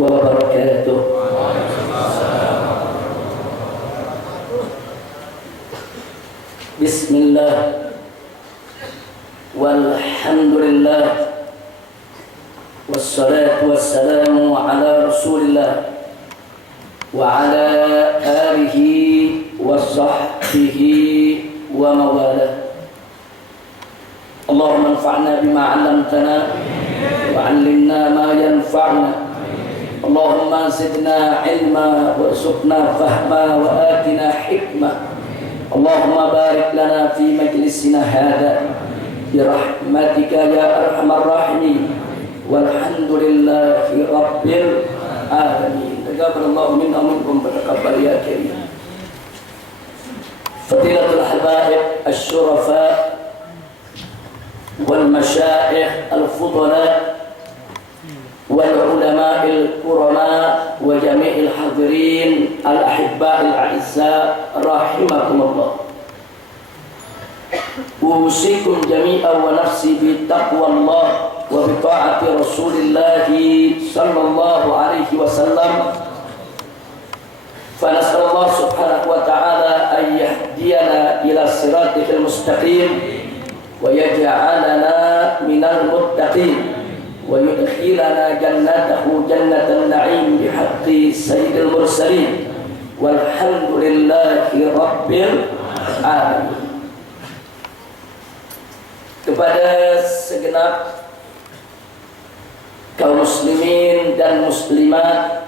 wabarakatuh. Bismillah walhamdulillah wassalatu wassalamu ala rasulillah wa ala alihi wa sahbihi wa mawalah. Allahumma anfa'na bima 'allamtana wa 'allimna ma yanfa'una. Allahumma zidna ilma warzuqna fahma wa atina hikmah. Allahumma barik lana fi majlisina hadha bi rahmatika ya arhamar rahimin. Walhamdulillahi rabbil alamin. Taqabbalallahu minna wa minkum wa taqabbal ya karim. Fadilatul habaib asy-syurafa wal masyayikh al-fudala wal ulama'il kurama wa jami'il hadirin al-ahibba'il a'izza rahimakumullah. Usikum jami'an wa nafsi bi taqwallah wa bi ta'ati Rasulillah sallallahu alaihi wasallam. Fa nas'alullah subhanahu wa ta'ala an yahdiyana ila siratil mustaqim wa yaj'alana minal muttaqin wa yudkhilana jannatahu jannatan na'im bihaqqi sayyidil mursalin walhamdulillahi rabbil alamin. Kepada segenap kaum muslimin dan muslimat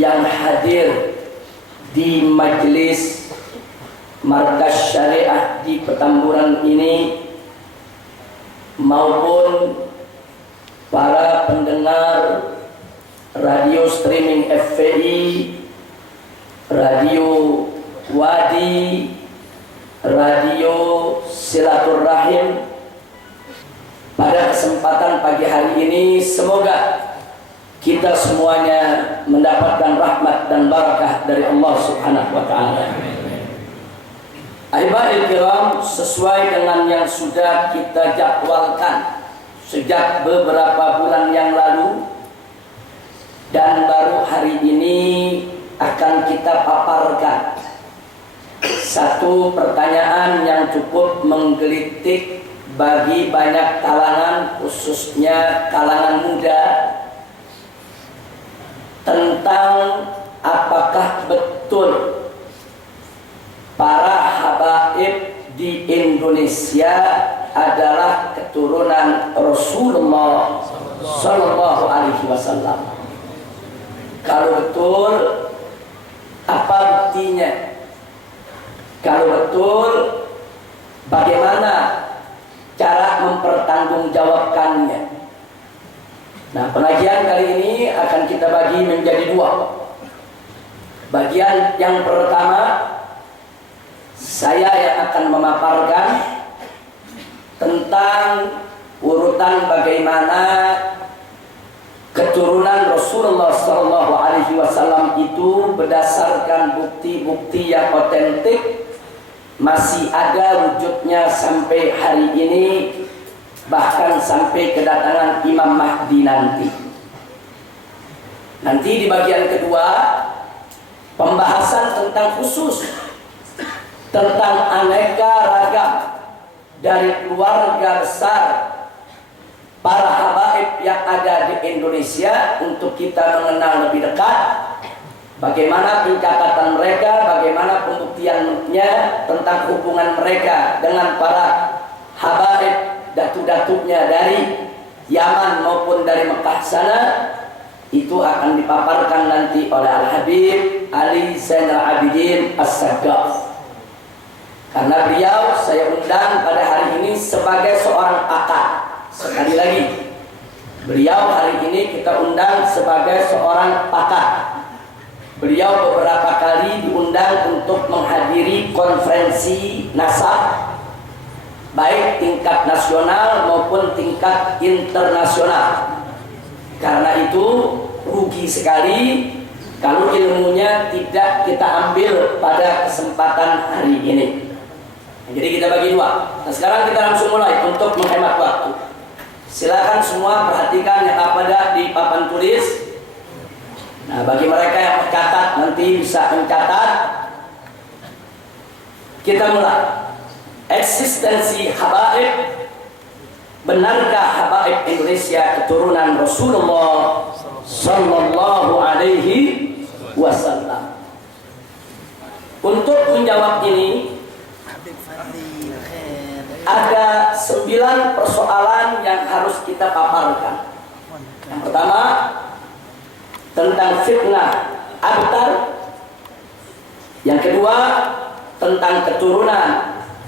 yang hadir di majelis Markas Syariah di Petamburan ini maupun para pendengar radio streaming FPI, radio Wadi, radio Silaturrahim, pada kesempatan pagi hari ini semoga kita semuanya mendapatkan rahmat dan barakah dari Allah Subhanahu wa taala. Ahibahil kiram, sesuai dengan yang sudah kita jadwalkan sejak beberapa bulan yang lalu dan baru hari ini akan kita paparkan satu pertanyaan yang cukup menggelitik bagi banyak kalangan, khususnya kalangan muda, tentang apakah betul para habaib di Indonesia adalah keturunan Rasulullah Sallallahu Alaihi Wasallam. Kalau betul, apa buktinya? Kalau betul, bagaimana cara mempertanggungjawabkannya? Nah, pengajian kali ini akan kita bagi menjadi dua. Bagian yang pertama, saya yang akan memaparkan tentang urutan bagaimana keturunan Rasulullah Sallallahu Alaihi Wasallam itu berdasarkan bukti-bukti yang otentik masih ada wujudnya sampai hari ini, bahkan sampai kedatangan Imam Mahdi nanti. Nanti di bagian kedua, pembahasan tentang khusus tentang aneka ragam dari keluarga besar para habaib yang ada di Indonesia untuk kita mengenal lebih dekat bagaimana pencatatan mereka, bagaimana pembuktiannya tentang hubungan mereka dengan para habaib datu-datunya dari Yaman maupun dari Mekah sana. Itu akan dipaparkan nanti oleh Al-Habib Ali Zainal Abidin As-Sagaf. Karena beliau saya undang pada hari ini sebagai seorang pakar. Sekali lagi, beliau hari ini kita undang sebagai seorang pakar. Beliau beberapa kali diundang untuk menghadiri konferensi nasab, baik tingkat nasional maupun tingkat internasional. Karena itu rugi sekali kalau ilmunya tidak kita ambil pada kesempatan hari ini. Jadi kita bagi dua. Nah, sekarang kita langsung mulai untuk menghemat waktu. Silakan semua perhatikan yang ada di papan tulis Nah, bagi mereka yang mencatat nanti bisa mencatat. Kita mulai. Eksistensi habaib. Benarkah habaib Indonesia keturunan Rasulullah Sallallahu Alaihi Wasallam? Untuk menjawab ini ada 9 persoalan yang harus kita paparkan. Yang pertama tentang fitnah abtar. Yang kedua tentang keturunan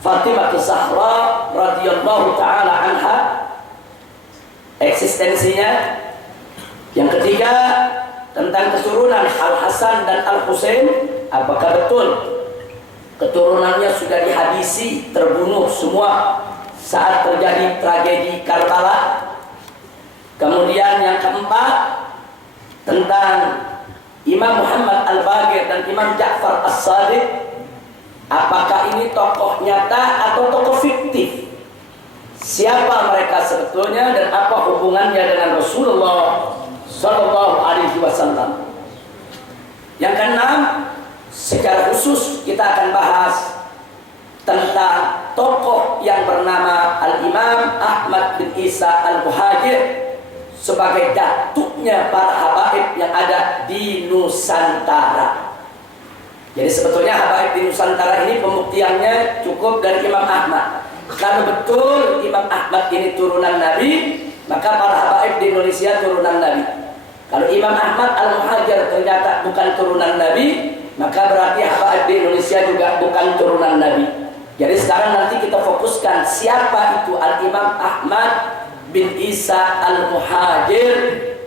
Fatimah Zahra radhiyallahu taala anha, eksistensinya. Yang ketiga tentang keturunan Al Hasan dan Al Husain, apakah betul keturunannya sudah dihabisi, terbunuh semua saat terjadi tragedi Karbala. Kemudian yang keempat tentang Imam Muhammad Al-Baqir dan Imam Ja'far As-Sadiq, apakah ini tokoh nyata atau tokoh fiktif? Siapa mereka sebetulnya dan apa hubungannya dengan Rasulullah Sallallahu Alaihi Wasallam? Yang keenam, secara khusus kita akan bahas tentang tokoh yang bernama Al-Imam Ahmad bin Isa Al-Muhajir sebagai datuknya para habaib yang ada di Nusantara. Jadi sebetulnya habaib di Nusantara ini pembuktiannya cukup dari Imam Ahmad. Kalau betul Imam Ahmad ini turunan Nabi, maka para habaib di Indonesia turunan Nabi. Kalau Imam Ahmad Al-Muhajir ternyata bukan turunan Nabi, maka berarti habaib di Indonesia juga bukan turunan Nabi. Jadi sekarang nanti kita fokuskan siapa itu Al-Imam Ahmad bin Isa Al-Muhajir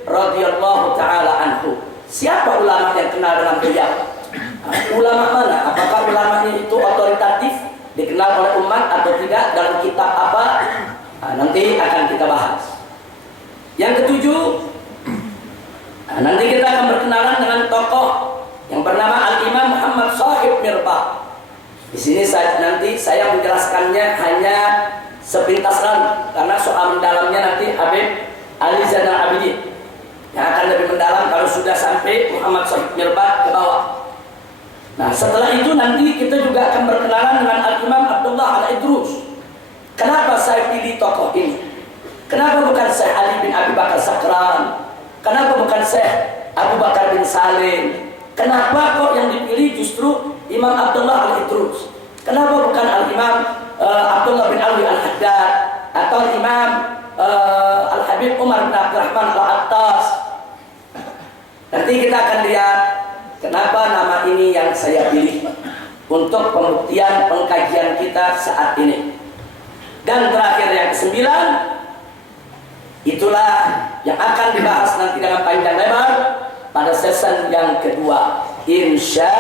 radhiyallahu taala anhu. Siapa ulama yang kenal dengan beliau? Ulama mana? Apakah ulamanya itu otoritatif, dikenal oleh umat atau tidak, dalam kitab apa? Nanti akan kita bahas. Yang ketujuh, nanti kita akan berkenalan dengan tokoh yang bernama Al-Imam Muhammad Shahib Mirbah. Di sini nanti saya menjelaskannya hanya sepintas karena soal mendalamnya nanti Habib Ali Zainal Abidin yang akan lebih mendalam kalau sudah sampai Muhammad Shahib Mirbah ke bawah. Nah, setelah itu nanti kita juga akan berkenalan dengan Al-Imam Abdullah Al-Idrus. Kenapa saya pilih tokoh ini? Kenapa bukan Syekh Ali bin Abi Bakar Sakran? Kenapa bukan Syekh Abu Bakar bin Salim? Kenapa kok yang dipilih justru Imam Abdullah Al-Idrus? Kenapa bukan Al-Imam Abdullah bin Alwi Al-Haddad atau Imam Al-Habib Umar bin Abdurrahman Al-Attas? Nanti kita akan lihat kenapa nama ini yang saya pilih untuk pembuktian pengkajian kita saat ini. Dan terakhir yang ke-9, itulah yang akan dibahas nanti dengan panjang lebar pada season yang kedua, insya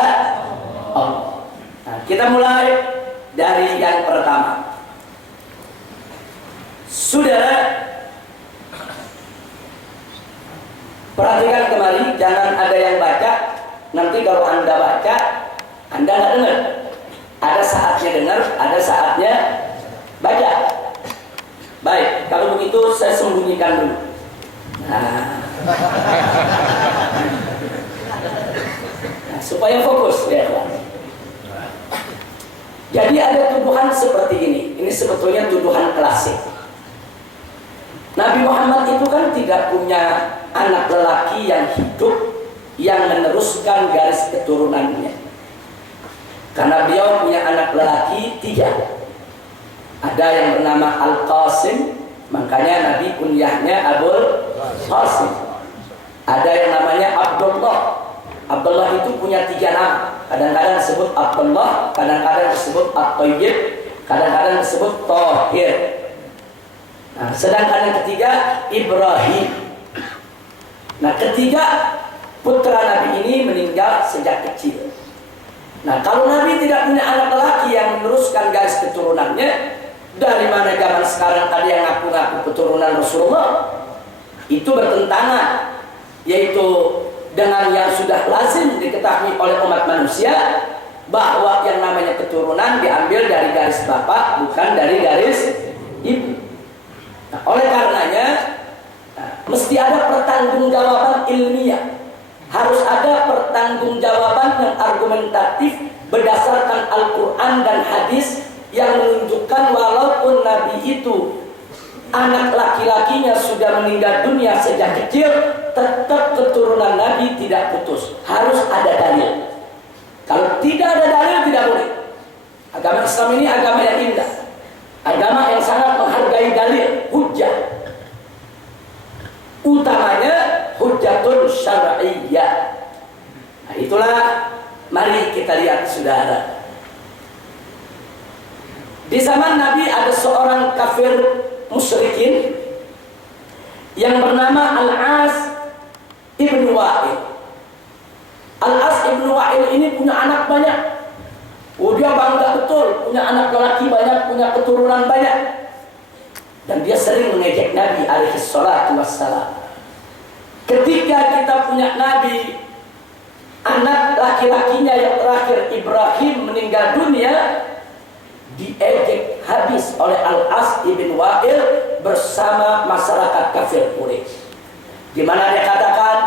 Allah. Nah, kita mulai dari yang pertama. Saudara, perhatikan kembali, jangan ada yang baca. Nanti kalau Anda baca, Anda nggak dengar. Ada saatnya dengar, ada saatnya baca. Baik, kalau begitu saya sembunyikan dulu. Nah, supaya fokus ya. Jadi ada tuduhan seperti ini. Ini sebetulnya tuduhan klasik. Nabi Muhammad itu kan tidak punya anak lelaki yang hidup yang meneruskan garis keturunannya. Karena beliau punya anak lelaki 3. Ada yang bernama Al-Qasim, makanya Nabi kunyahnya Abul Qasim. Ada yang namanya Abdullah. Abdullah itu punya 3 nama. Kadang-kadang disebut Abdullah, kadang-kadang disebut At-Tayyib, kadang-kadang disebut Tahir. Nah, sedangkan yang ketiga Ibrahim. Nah, ketiga putra Nabi ini meninggal sejak kecil. Nah, kalau Nabi tidak punya anak lelaki yang meneruskan garis keturunannya, dari mana zaman sekarang ada yang ngaku-ngaku keturunan Rasulullah? Itu bertentangan, yaitu dengan yang sudah lazim diketahui oleh umat manusia, bahwa yang namanya keturunan diambil dari garis bapak, bukan dari garis ibu. Nah, oleh karenanya mesti ada pertanggungjawaban ilmiah. harus ada pertanggungjawaban yang argumentatif berdasarkan Al-Quran dan hadis yang menunjukkan walaupun Nabi itu anak laki-lakinya sudah meninggal dunia sejak kecil, tetap keturunan Nabi tidak putus. Harus ada dalil. Kalau tidak ada dalil, tidak boleh. Agama Islam ini agama yang indah, agama yang sangat menghargai dalil, hujjah. Utamanya hujjatun syar'iyyah. Nah, itulah, mari kita lihat saudara. Di zaman Nabi ada seorang kafir musyrikin yang bernama Al-As ibn Wa'il. Al-As ibn Wa'il ini punya anak banyak. Dia bangga betul punya anak lelaki banyak, punya keturunan banyak. Dan dia sering mengejek Nabi alaihi salatu wassalam. Ketika kita punya Nabi, anak laki-lakinya yang terakhir Ibrahim meninggal dunia, diejek habis oleh Al-As ibn Wa'il bersama masyarakat kafir Quraisy. Di mana dia katakan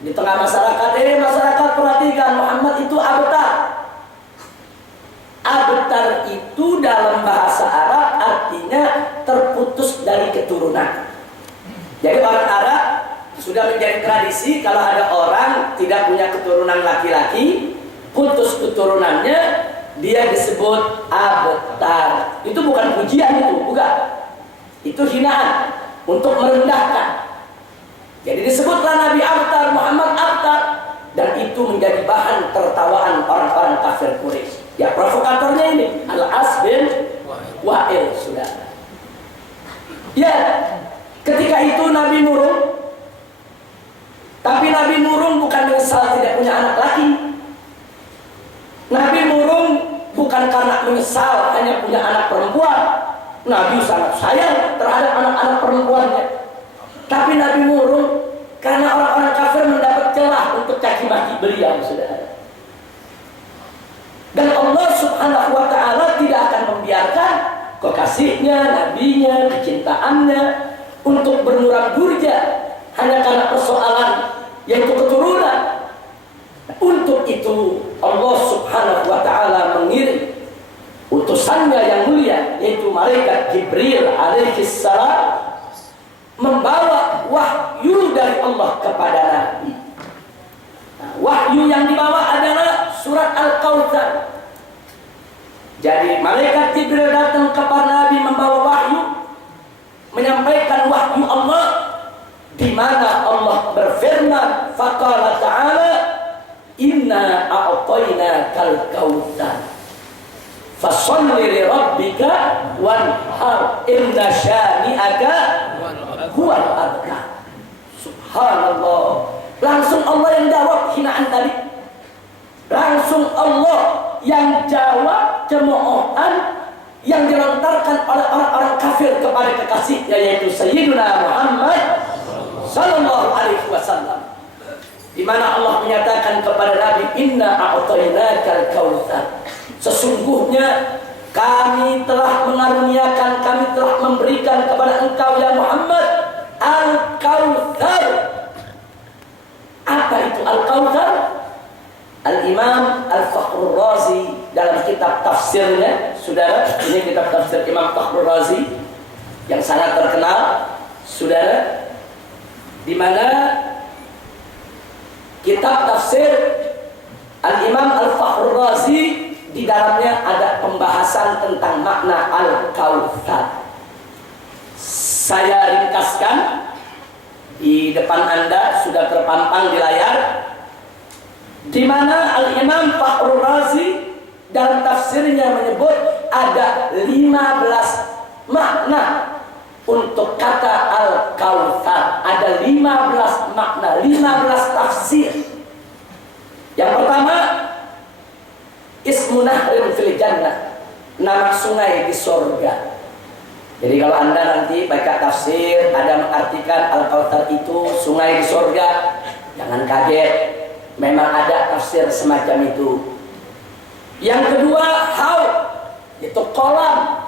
di tengah masyarakat, masyarakat perhatikan, Muhammad itu abtar. Abtar itu dalam bahasa Arab artinya terputus dari keturunan. Jadi orang Arab sudah menjadi tradisi kalau ada orang tidak punya keturunan laki-laki, putus keturunannya, dia disebut abtar. Itu bukan pujian, itu bukan. Itu hinaan untuk merendahkan. Jadi disebutlah Nabi abtar, Muhammad abtar, dan itu menjadi bahan tertawaan orang-orang kafir Quraisy. Ya, provokatornya ini Al-As bin Wa'il, saudara. Ya, ketika itu Nabi murung. Tapi Nabi murung bukan menyesal tidak punya anak laki. Nabi murung bukan karena menyesal hanya punya anak perempuan. Nabi sangat sayang terhadap anak-anak perempuannya. Tapi Nabi murung karena orang-orang kafir mendapat celah untuk caci maki beliau, saudara. Dan Allah subhanahu wa ta'ala tidak akan membiarkan kekasihnya, nabinya, kecintaannya untuk bermuram durja hanya karena persoalan yaitu keturunan. Untuk itu Allah subhanahu wa ta'ala mengirim utusannya yang mulia, yaitu malaikat Jibril alaihi salam, membawa wahyu dari Allah kepada Nabi. Nah, wahyu yang dibawa adalah surat Al-Kautsar. Jadi malaikat Jibril datang kepada Nabi membawa wahyu, menyampaikan wahyu Allah, di mana Allah berfirman, faqala ta'ala, inna a'tainakal kautsar fasholli li rabbika wanhar inna syani'aka huwal abtar. Subhanallah. Langsung Allah yang jawab hinaan tadi. Langsung Allah yang jawab cemoohan yang dilontarkan oleh orang-orang kafir kepada kekasihnya, yaitu Sayyiduna Muhammad sallallahu alaihi wasallam. Di mana Allah menyatakan kepada Nabi, inna a'tainakal kautsar. Sesungguhnya kami telah mengaruniakan, kami telah memberikan kepada engkau ya Muhammad Al-Kautsar. Apa itu Al-Kautsar? Al-Imam Al-Fakhrur Razi dalam kitab tafsirnya, saudara, ini kitab tafsir Imam Fakhrur Razi yang sangat terkenal, saudara, di mana kitab tafsir Al-Imam Al-Fakhrur Razi di dalamnya ada pembahasan tentang makna Al-Kautsar. Saya ringkaskan di depan Anda, sudah terpampang di layar, di mana Al-Imam Fakhrur Razi dalam tafsirnya menyebut ada 15 makna untuk kata Al-Kautsar. Ada 15 makna, 15 tafsir. Yang pertama, ismu nahrin fil jannah, nama sungai di surga. Jadi kalau Anda nanti baca tafsir ada mengartikan Al-Kautsar itu sungai di surga, jangan kaget, memang ada tafsir semacam itu. Yang kedua, haud, itu kolam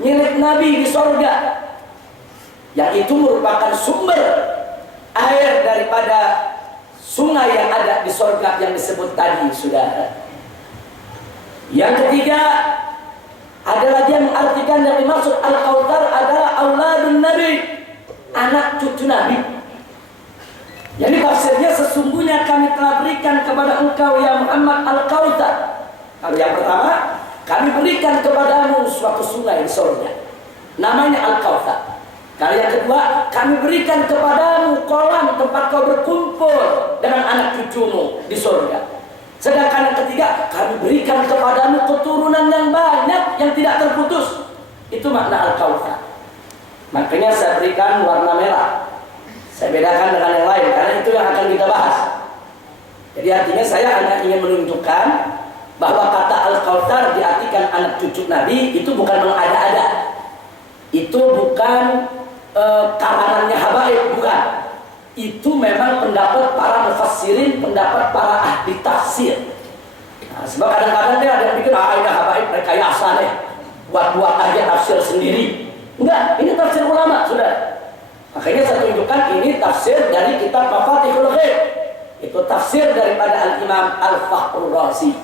milik Nabi di surga, yang itu merupakan sumber air daripada sungai yang ada di sorga yang disebut tadi, saudara. Yang ketiga, ada lagi yang mengartikan yang dimaksud Al-Kautsar adalah auladun Nabi, anak cucu Nabi. Jadi tafsirnya, sesungguhnya kami telah berikan kepada engkau ya Muhammad Al-Kautsar. Kalau yang pertama, kami berikan kepadamu suatu sungai di sorga, namanya Al-Kautsar. Kalau yang kedua, kami berikan kepadamu kolam tempat kau berkumpul dengan anak cucumu di sorga. Sedangkan yang ketiga, kami berikan kepadamu keturunan yang banyak yang tidak terputus. Itu makna Al-Kautsar. Makanya saya berikan warna merah. Saya bedakan dengan yang lain karena itu yang akan kita bahas. Jadi artinya saya hanya ingin menunjukkan bahwa kata Al-Kautsar diartikan anak cucu Nabi itu bukan mengada-ada. Itu bukan karangannya habaib, bukan. Itu memang pendapat para mufassirin, pendapat para ahli tafsir. Nah, sebab kadang-kadang dia ada yang pikir, ini habaib rekayasa nih, buat-buat aja tafsir sendiri. Enggak, ini tafsir ulama, sudah. Makanya saya tunjukkan ini tafsir dari kitab Mafatihul Ghaib. Itu tafsir daripada Al-Imam Al-Fakhrur Razi.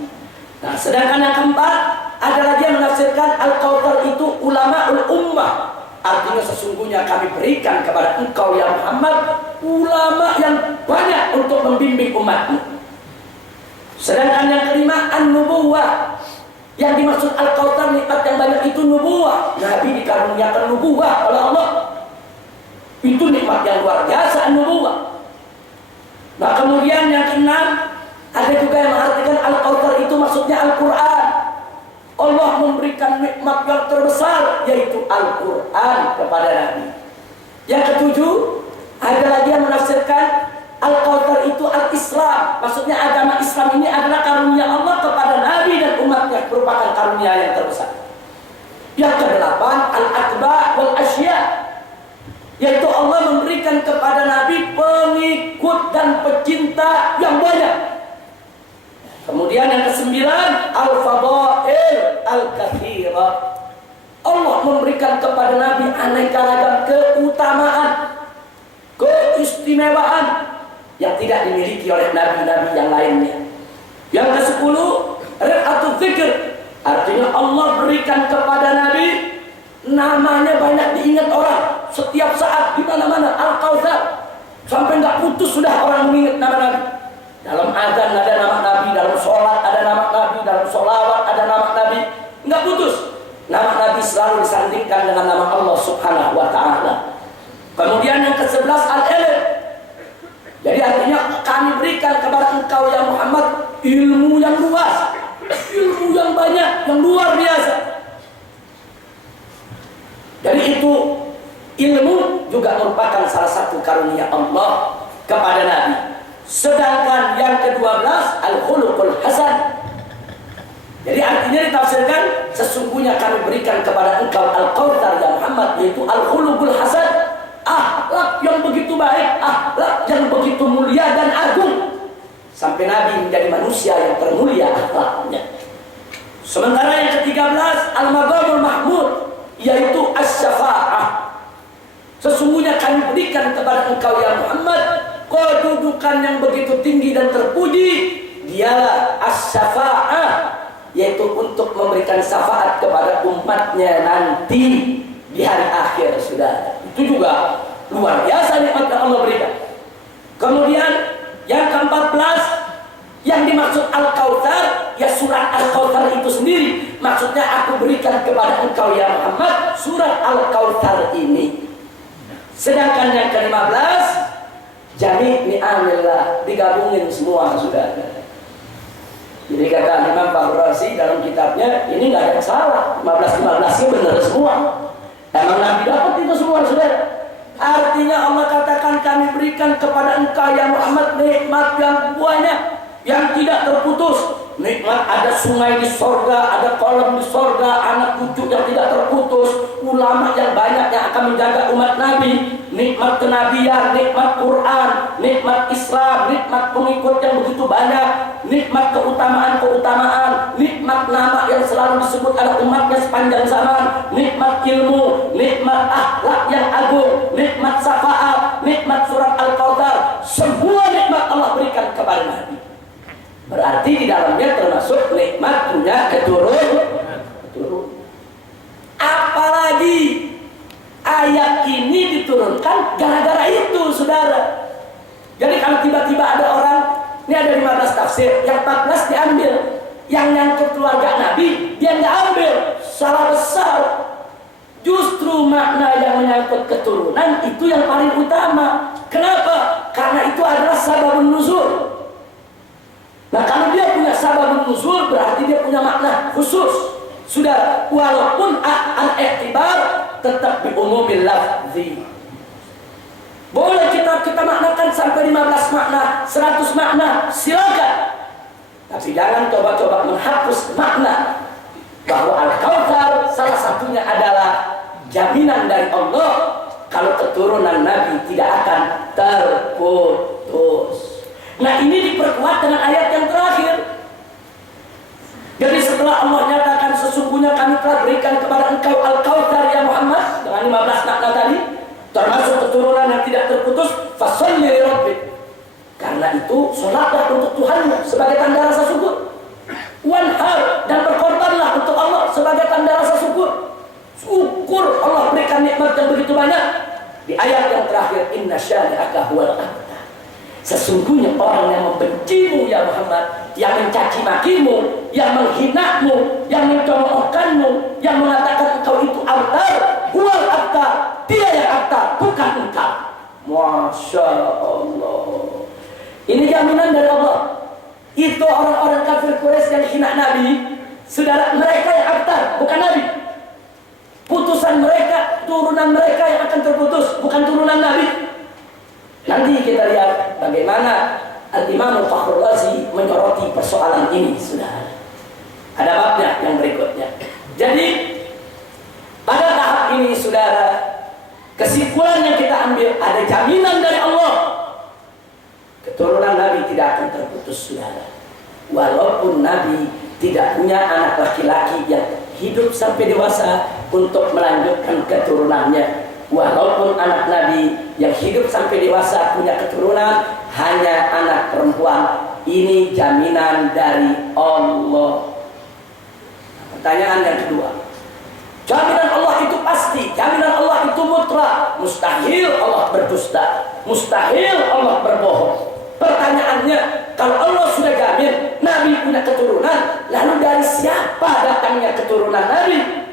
Nah, sedangkan yang keempat, ada lagi yang menafsirkan Al-Kautsar itu ulamaul ummah. Artinya sesungguhnya kami berikan kepada engkau ya Muhammad ulama yang banyak untuk membimbing umatmu. Sedangkan yang kelima, an-nubuwah. Yang dimaksud Al-Kautsar nikmat yang banyak itu nubuwah. Nabi dikaruniakan nubuwah oleh Allah. Itu nikmat yang luar biasa, an-nubuwah. Nah kemudian yang keenam, ada juga yang mengartikan Al-Kautsar itu maksudnya Al-Quran. Allah memberikan nikmat yang terbesar, yaitu Al-Quran kepada Nabi. Yang ketujuh, ada lagi yang menafsirkan Al-Kautsar itu Al-Islam. Maksudnya agama Islam ini adalah karunia Allah kepada Nabi dan umatnya, merupakan karunia yang terbesar. Yang kedelapan, Al-Atba' wal-Asya, yaitu Allah memberikan kepada Nabi pengikut dan pecinta yang banyak. Kemudian yang kesembilan, Al-Fadail Al-Kathira. Allah memberikan kepada Nabi aneka ragam keutamaan, keistimewaan yang tidak dimiliki oleh nabi-nabi yang lainnya. Yang kesepuluh, Ri'atul Dzikr. Artinya Allah berikan kepada Nabi namanya banyak diingat orang setiap saat di mana-mana. Al-Kautsar, sampai nggak putus sudah orang mengingat nama Nabi. Dalam azan ada nama Nabi, dalam sholat ada nama Nabi, dalam sholawat ada nama Nabi, nggak putus. Nama Nabi selalu disandingkan dengan nama Allah Subhanahu wa Ta'ala. Kemudian yang ke-11, Al-Ilm. Jadi artinya kami berikan kepada engkau ya Muhammad ilmu yang luas, ilmu yang banyak, yang luar biasa. Jadi itu ilmu juga merupakan salah satu karunia Allah kepada Nabi. Sedangkan yang ke-12, Al-Khuluqul Hasan. Jadi artinya ditafsirkan, sesungguhnya kami berikan kepada engkau Al-Kautsar ya Muhammad, yaitu Al-Khuluqul Hasan, akhlak yang begitu baik, akhlak yang begitu mulia dan agung, sampai Nabi menjadi manusia yang termulia akhlaknya. Sementara yang ke-13, Al-Maqamul Mahmud, yaitu Asy-Syafa'ah. Sesungguhnya kami berikan kepada engkau ya Muhammad kedudukan yang begitu tinggi dan terpuji, dialah Asy-Syafa'ah, yaitu untuk memberikan syafaat kepada umatnya nanti di hari akhir. Sudah, itu juga luar biasa nikmat yang Allah berikan. Kemudian yang ke-14, yang dimaksud Al-Kautsar, ya surat Al-Kautsar itu sendiri. Maksudnya aku berikan kepada engkau ya Muhammad surat Al-Kautsar ini. Sedangkan yang ke-15, Jami' ni'amillah, digabungin semua sudah. Jadi kata Imam Fakhrur Razi dalam kitabnya, ini nggak ada yang salah. 15-15-nya benar semua. Emang Nabi dapat itu semua, saudara. Artinya Allah katakan kami berikan kepada engkau ya Muhammad nikmat yang banyak, yang tidak terputus. Nikmat ada sungai di sorga, ada kolam di sorga, anak cucu yang tidak terputus, ulama yang banyak yang akan menjaga umat Nabi, nikmat kenabian, nikmat Quran, nikmat Islam, nikmat pengikut yang begitu banyak, nikmat keutamaan-keutamaan, nikmat nama yang selalu disebut oleh umatnya sepanjang zaman, nikmat ilmu, nikmat akhlak yang agung, nikmat syafaat, nikmat surat Al-Kautsar, semua nikmat Allah berikan para nabi. Berarti di dalamnya termasuk nikmat punya keturunan. Apalagi ayat ini diturunkan gara-gara itu, saudara. Jadi kalau tiba-tiba ada orang, ini ada 15 tafsir, yang 14 diambil, yang nyangkut keluarga Nabi dia nggak ambil, salah besar. Justru makna yang menyangkut keturunan itu yang paling utama. Kenapa? Karena itu adalah sababun nuzul. Nah, kalau dia punya sababun nuzul berarti dia punya makna khusus. Sudah, walaupun al-i'tibar tetap bi umumil lafzi. Boleh kita maknakan sampai 15 makna, 100 makna, silakan. Tapi jangan coba-coba menghapus makna bahwa Al-Kautsar salah satunya adalah jaminan dari Allah kalau keturunan Nabi tidak akan terputus. Nah, ini diperkuat dengan ayat yang terakhir. Jadi setelah Allah nyatakan sesungguhnya kami telah berikan kepada engkau Al-Kautsar ya Muhammad dengan 15 makna tadi, termasuk keturunan yang tidak terputus, fasholli li rabbik. Karena itu salatlah untuk Tuhanmu sebagai tanda rasa syukur. Wanhar, dan berkorbanlah untuk Allah sebagai tanda rasa syukur. Syukur Allah berikan nikmat yang begitu banyak. Di ayat yang terakhir, inna syani'aka huwal abtar. Sesungguhnya orang yang membencimu ya Muhammad, yang mencaci makimu, yang menghinamu, yang mencemoohkanmu, yang mengatakan engkau itu abtar, huwal abtar, dia yang abtar, bukan engkau. Masya Allah. Ini jaminan dari Allah. Itu orang-orang kafir Quraisy yang hina Nabi, saudara, mereka yang abtar, bukan Nabi. Putusan mereka, turunan mereka yang akan terputus, bukan turunan Nabi. Nanti kita lihat bagaimana Al-Imam Fakhrul Razi menyoroti persoalan ini, saudara. Ada babnya yang berikutnya. Jadi pada tahap ini, saudara, kesimpulan yang kita ambil ada jaminan dari Allah. Keturunan Nabi tidak akan terputus, saudara. Walaupun Nabi tidak punya anak laki-laki yang hidup sampai dewasa untuk melanjutkan keturunannya. Walaupun anak Nabi yang hidup sampai dewasa punya keturunan hanya anak perempuan. Ini jaminan dari Allah. Pertanyaan yang kedua, jaminan Allah itu pasti, jaminan Allah itu mutlak. Mustahil Allah berdusta, mustahil Allah berbohong. Pertanyaannya, kalau Allah sudah jamin Nabi punya keturunan, lalu dari siapa datangnya keturunan Nabi?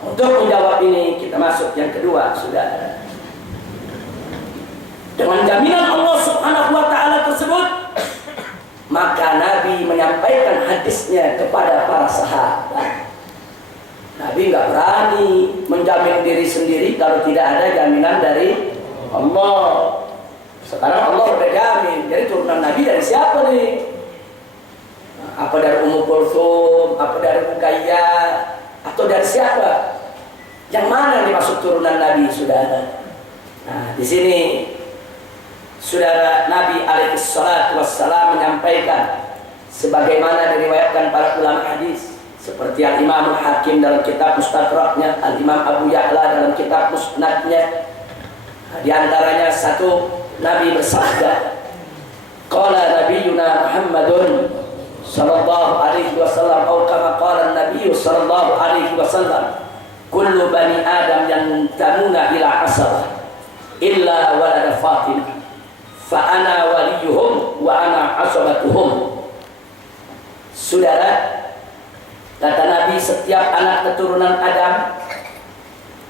Untuk menjawab ini kita masuk yang kedua, saudara. Dengan jaminan Allah Subhanahu wa ta'ala tersebut, maka Nabi menyampaikan hadisnya kepada para sahabat. Nabi nggak berani menjamin diri sendiri kalau tidak ada jaminan dari Allah. Sekarang Allah udah jamin. Jadi turunan Nabi dari siapa nih? Apa dari Ummu Kulthum, apa dari Ruqayyah, atau dari siapa? Yang mana dimaksud turunan Nabi, saudara? Nah, di sini saudara, Nabi alaihi salatu wassalam menyampaikan sebagaimana diriwayatkan para ulama hadis, seperti Al-Imam Hakim dalam kitab Mustadraknya, Al-Imam Abu Ya'la dalam kitab Musnadnya. Nah, di antaranya satu, Nabi bersabda, qala nabiyuna Muhammadun sallallahu alaihi wasallam, atau kama qala Nabi sallallahu alaihi wasallam, kullu bani Adam yantamuna ila asabah illa walada Fatimah fa ana waliyuhum wa ana asabatuhum. Saudara, kata Nabi, setiap anak keturunan Adam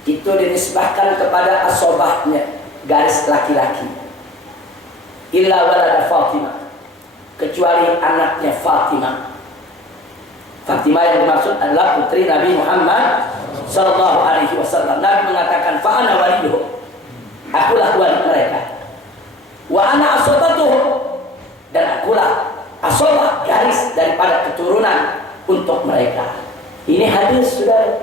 itu dinisbahkan kepada asobahnya, garis laki-laki. Illa walada Fatimah, kecuali anaknya Fatimah. Fatimah yang dimaksud adalah putri Nabi Muhammad sallallahu alaihi wasallam. Nabi mengatakan, fa ana waliyuhum, akulah wali mereka. Wa ana asabatuhum, dan akulah asobah, garis daripada keturunan untuk mereka. Ini hadis, saudara.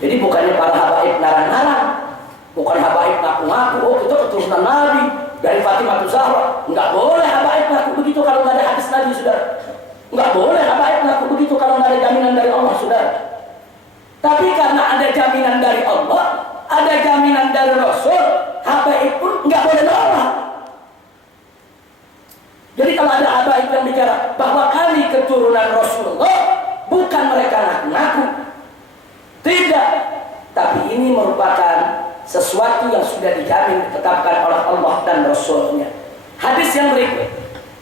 Jadi bukannya para habaib narang-narang, bukan habaib ngaku-ngaku, oh kita keturunan Nabi dari Fatimah Zahra. Enggak boleh habaib ngaku begitu kalau nggak ada hadis Nabi, saudara. Enggak boleh habaib ngaku begitu kalau nggak ada jaminan dari Allah, saudara. Tapi karena ada jaminan dari Allah, ada jaminan dari Rasul, habaib pun nggak boleh nolak. sesuatu yang sudah dijamin ditetapkan oleh Allah dan Rasulnya. Hadis yang berikut,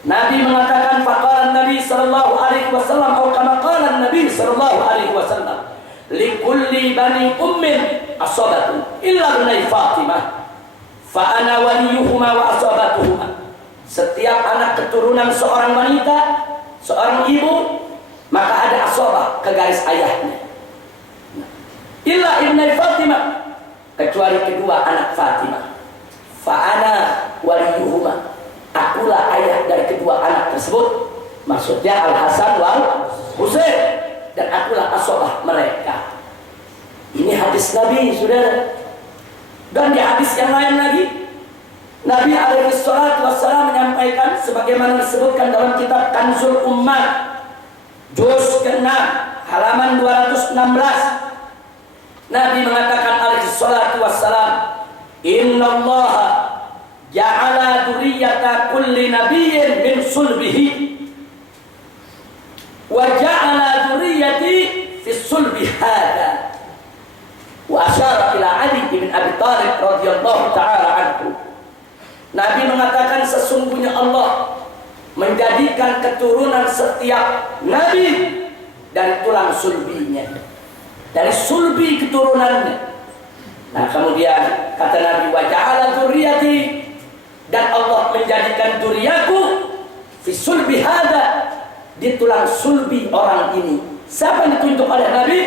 Nabi mengatakan, faqala Nabi sallallahu alaihi wasallam atau kama qala Nabi sallallahu alaihi wasallam, likulli bani ummin asabatun illa ibnai Fatimah fa ana waliyuhuma wa asabatuhuma. Setiap anak keturunan seorang wanita, seorang ibu, maka ada asabah ke garis ayahnya. Illa ibnai Fatimah, kecuali kedua anak Fatimah. Fa ana waliyuhuma, akulah ayah dari kedua anak tersebut. Maksudnya Al-Hasan wal Husain, dan akulah asabah mereka. Ini hadis Nabi, saudara. Dan di hadis yang lain lagi, Nabi alaihi salatu wassalam menyampaikan sebagaimana disebutkan dalam kitab Kanzul Ummah juz ke-6 halaman 216. Nabi mengatakan alaihi salatu wassalam, innallaha ja'ala dzurriyyata kulli nabiyyin min sulbihi wa ja'ala dzurriyyati fi sulbi hadza. Wa asyara ila Ali bin Abi Thalib radhiyallahu ta'ala anhu. Nabi mengatakan sesungguhnya Allah menjadikan keturunan setiap nabi dari tulang sulbinya, dari sulbi keturunannya. Nah kemudian kata Nabi, wa ja'ala dzurriyyati, dan Allah menjadikan dzurriyyaku fi sulbi hadza, di tulang sulbi orang ini. Siapa yang ditunjuk oleh Nabi?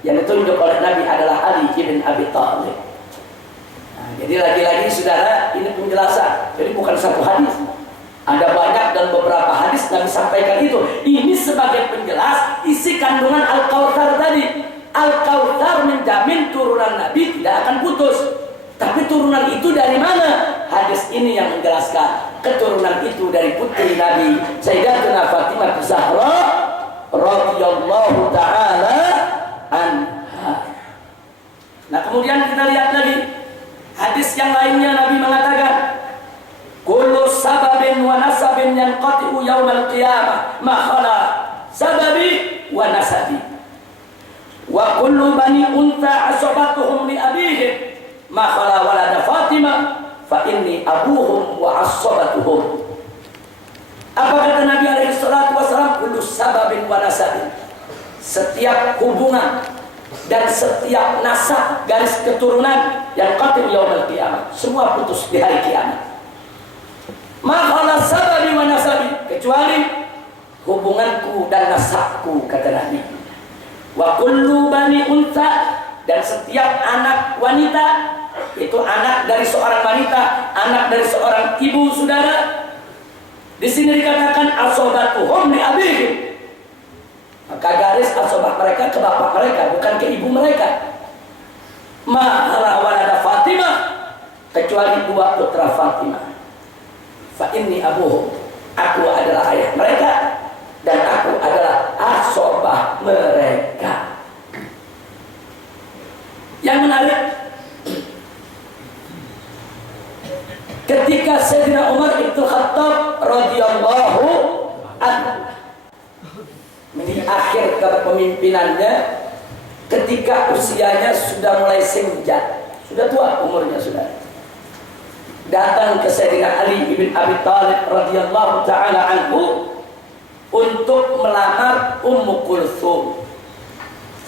Yang ditunjuk oleh Nabi adalah Ali bin Abi Thalib. Nah, jadi lagi-lagi saudara, ini penjelasan. Jadi bukan satu hadis, ada banyak dan beberapa hadis Nabi sampaikan itu. Ini sebagai penjelas isi kandungan Al-Kautsar tadi. Al-Kautsar menjamin turunan Nabi tidak akan putus. Tapi turunan itu dari mana? Hadis ini yang menjelaskan. Keturunan itu dari putri Nabi Sayyidatuna Fatimah Zahra radhiyallahu ta'ala anha. Nah kemudian kita lihat lagi hadis yang lainnya. Nabi mengatakan, kullu sababin wa nasabin yanqati'u yaumal qiyamah ma khala sababi wa nasabi, wa kullu bani unta asabatuhum li abihim ma khala walada Fatimah fa inni abuhum wa asabatuhum. Apa kata Nabi alaihi salatu wasallam? Kullu sababin wa nasabin, setiap hubungan dan setiap nasab garis keturunan yang qatim yaumul qiyamah, semua putus di hari kiamat. Ma khala sababi wa nasabi, kecuali hubunganku dan nasabku, kata Nabi. Wa kullu bani unta, dan setiap anak wanita, itu anak dari seorang wanita, anak dari seorang ibu, saudara. Di sini dikatakan asobatuhum li abihim, maka garis asobah mereka ke bapak mereka, bukan ke ibu mereka. Ma khala walada Fatimah, kecuali dua putra Fatimah. Fa inni abuhum, aku adalah ayah mereka dan aku adalah asobah mereka. Yang menarik, ketika Sayyidina Umar bin Khattab radhiyallahu anhu di akhir kepemimpinannya, ketika usianya sudah mulai senja, sudah tua umurnya, sudah datang ke Sayyidina Ali bin Abi Thalib radhiyallahu ta'ala anhu untuk melamar Ummu Kulthum.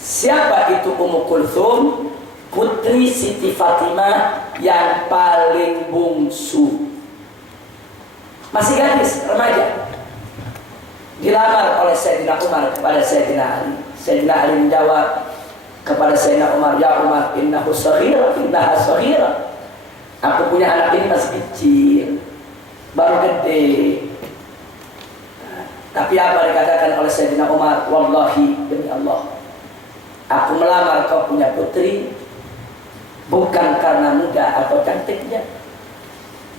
Siapa itu Ummu Kulthum? Putri Siti Fatimah yang paling bungsu, masih gadis, remaja. Dilamar oleh Sayyidina Umar kepada Sayyidina Ali. Sayyidina Ali menjawab kepada Sayyidina Umar, ya Umar, innahu saghira, innaha saghira. Aku punya anak ini masih kecil, baru gede. Tapi apa dikatakan oleh Sayyidina Umar? Wallahi, demi Allah, aku melamar kau punya putri bukan karena muda atau cantiknya,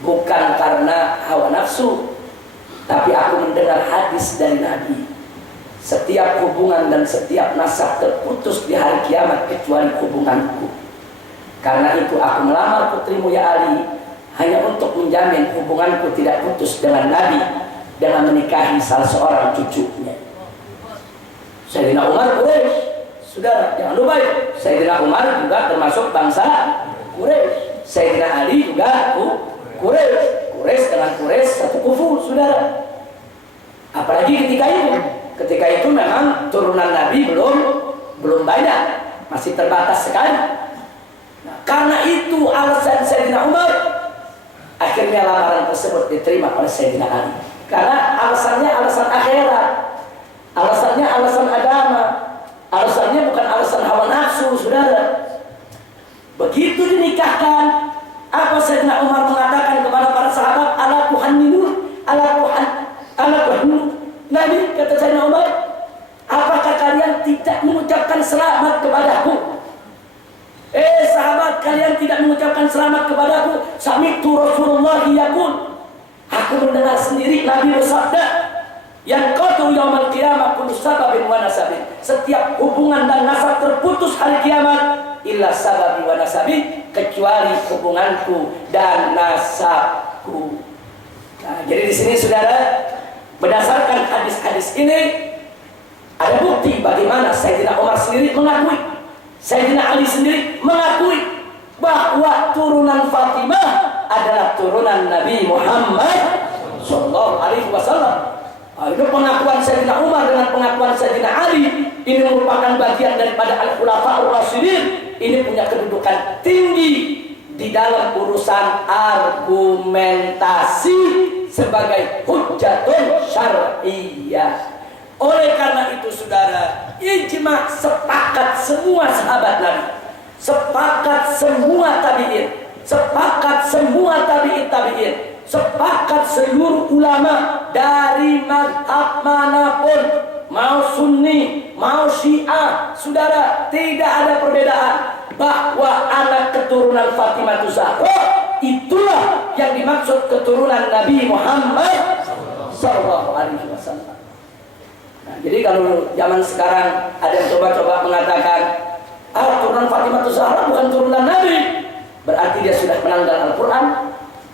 bukan karena hawa nafsu, tapi aku mendengar hadis dari Nabi, setiap hubungan dan setiap nasab terputus di hari kiamat kecuali hubunganku. Karena itu aku melamar putrimu ya Ali, hanya untuk menjamin hubunganku tidak putus dengan Nabi dengan menikahi salah seorang cucunya. Sayyidina Umar Quraisy, saudara, jangan lupa, Sayyidina Umar juga termasuk bangsa Quraisy. Sayyidina Ali juga Quraisy. Quraisy dengan Quraisy satu kufu, saudara. Apalagi ketika itu memang turunan Nabi belum banyak, masih terbatas sekali. Nah, karena itu alasan Sayyidina Umar, akhirnya lamaran tersebut diterima oleh Sayyidina Ali. Karena alasannya alasan akhirat, alasannya alasan agama, alasannya bukan alasan hawa nafsu, saudara. Begitu dinikahkan, apa Sayyidina Umar mengatakan kepada para sahabat, ala tuhanninu, ala tuhanninu. Nabi, kata Sayyidina Umar, apakah kalian tidak mengucapkan selamat kepadaku? Sahabat, kalian tidak mengucapkan selamat kepadaku. Sami'tu Rasulullah yaqul, aku mendengar sendiri Nabi bersabda, yang qatu yaumal qiyamah kullu sababin wa nasabin. Setiap hubungan dan nasab terputus hari kiamat, illa sababi wa nasabi, kecuali hubunganku dan nasabku. Nah, jadi di sini saudara, berdasarkan hadis-hadis ini ada bukti bagaimana Sayyidina Umar sendiri mengakui, Sayyidina Ali sendiri mengakui bahwa turunan Fatimah adalah turunan Nabi Muhammad sallallahu alaihi wasallam. Itu pengakuan Sayyidina Umar dengan pengakuan Sayyidina Ali, ini merupakan bagian daripada Al-Khulafa'ur Rasyidin. Ini punya kedudukan tinggi di dalam urusan argumentasi sebagai hujjatun syar'iyyah. Oleh karena itu saudara, ijma, sepakat semua sahabat Nabi, sepakat semua tabi'in, sepakat semua tabi'in, sepakat seluruh ulama dari mazhab manapun, mau Sunni, mau Syiah, saudara, tidak ada perbedaan bahwa anak keturunan Fatimah Zahra itulah yang dimaksud keturunan Nabi Muhammad sallallahu alaihi wasallam. Nah, jadi kalau zaman sekarang ada yang coba-coba mengatakan, turunan Fatimah Zahra bukan turunan Nabi, berarti dia sudah melanggar Al-Quran,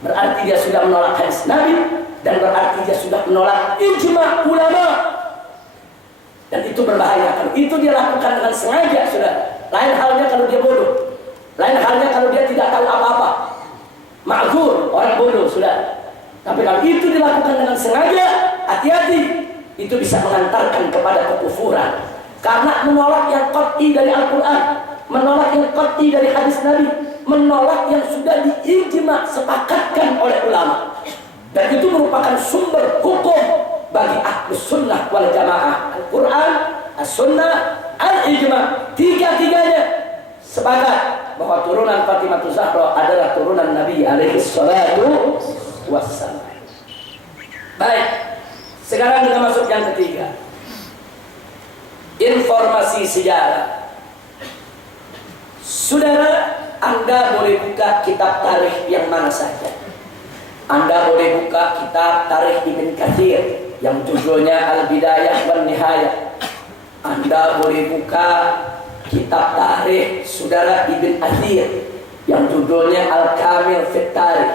berarti dia sudah menolak hadis Nabi, dan berarti dia sudah menolak ijma ulama. Dan itu berbahaya. Kalau itu dia lakukan dengan sengaja, sudah. Lain halnya kalau dia bodoh, lain halnya kalau dia tidak tahu apa-apa. Ma'zur, orang bodoh, sudah. Tapi kalau itu dilakukan dengan sengaja, hati-hati, itu bisa mengantarkan kepada kekufuran. Karena menolak yang qat'i dari Al-Quran, menolak yang qat'i dari hadis Nabi, menolak yang sudah diijma sepakatkan oleh ulama. Dan itu merupakan sumber hukum bagi Ahlus Sunnah wal Jamaah. Al-Quran, As-Sunnah, Al-Ijma, tiga-tiganya sepakat bahwa turunan Fatimah Zahra adalah turunan Nabi alaihi salatu wassalam. Baik, sekarang kita masuk yang ketiga, informasi sejarah. Saudara, Anda boleh buka kitab tarikh yang mana saja. Anda boleh buka kitab tarikh Ibn Katsir yang judulnya Al-Bidayah wan Nihayah. Anda boleh buka kitab tarikh saudara Ibn Athir yang judulnya Al-Kamil fit Tarikh.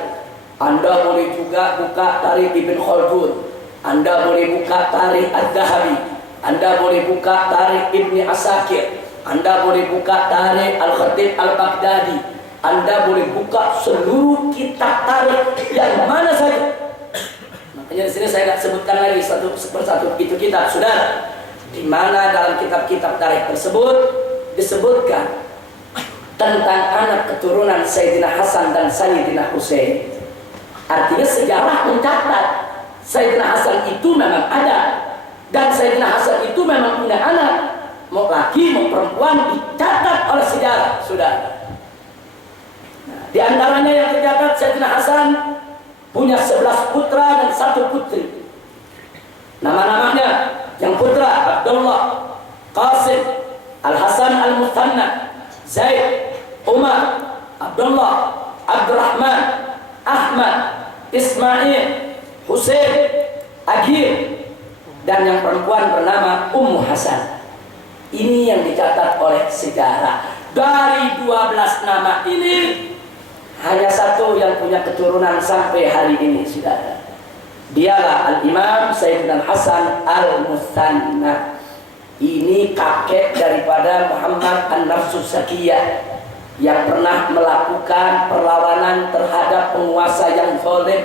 Anda boleh juga buka tarikh Ibn Khaldun. Anda boleh buka tarikh Ad-Dahabi. Anda boleh buka tarikh Ibni Asakir. Anda boleh buka tarikh Al-Khatib Al-Baghdadi. Anda boleh buka seluruh kitab tarikh yang mana saja. Makanya di sini saya tidak sebutkan lagi satu persatu itu kitab, saudara. Di mana dalam kitab-kitab tarikh tersebut disebutkan tentang anak keturunan Sayyidina Hasan dan Sayyidina Husain. Artinya sejarah mencatat Sayyidina Hasan itu memang ada, dan Sayyidina Hasan itu memang punya anak, mau laki mau perempuan, dicatat oleh sejarah, saudara. Nah, di antaranya yang tercatat, Sayyidina Hasan punya 11 putra dan 1 putri. Nama-namanya, yang putra Abdullah, Qasim, Al-Hasan Al-Muthanna, Zaid, Umar, Abdullah, Abdurrahman, Ahmad, Ismail, Husain, Agir, dan yang perempuan bernama Ummu Hasan. Ini yang dicatat oleh sejarah. Dari 12 nama ini, hanya 1 yang punya keturunan sampai hari ini, saudara. Dialah Al-Imam Sayyidina Hasan Al-Muthanna. Ini kakek daripada Muhammad An-Nafsus Zakiyah. yang pernah melakukan perlawanan terhadap penguasa yang zalim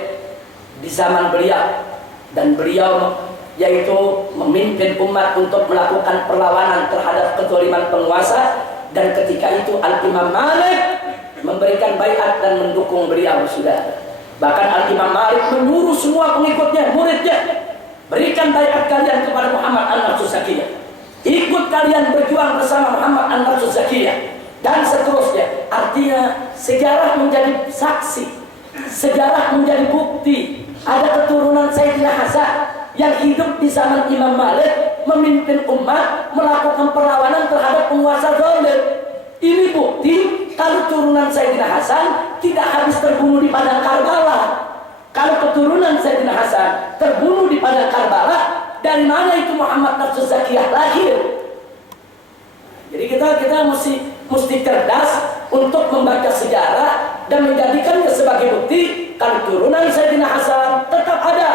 di zaman beliau, dan beliau yaitu memimpin umat untuk melakukan perlawanan terhadap kezaliman penguasa. Dan ketika itu Al-Imam Malik memberikan baiat dan mendukung beliau, saudara. Bahkan Al-Imam Malik menyuruh semua pengikutnya, muridnya, berikan baiat kalian kepada Muhammad an-Nafsus Zakiyah, ikut kalian berjuang bersama Muhammad an-Nafsus Zakiyah, dan seterusnya. Artinya sejarah menjadi saksi, sejarah menjadi bukti. Ada keturunan Sayyidina Hasan yang hidup di zaman Imam Malik, memimpin umat melakukan perlawanan terhadap penguasa zalim. Ini bukti kalau keturunan Sayyidina Hasan tidak habis terbunuh di padang Karbala. Kalau keturunan Sayyidina Hasan terbunuh di padang Karbala, dari mana itu Muhammad Nafsus Zakiyah lahir? Jadi kita mesti cerdas untuk membaca sejarah dan menjadikannya sebagai bukti kalau turunan Sayyidina Hasan tetap ada.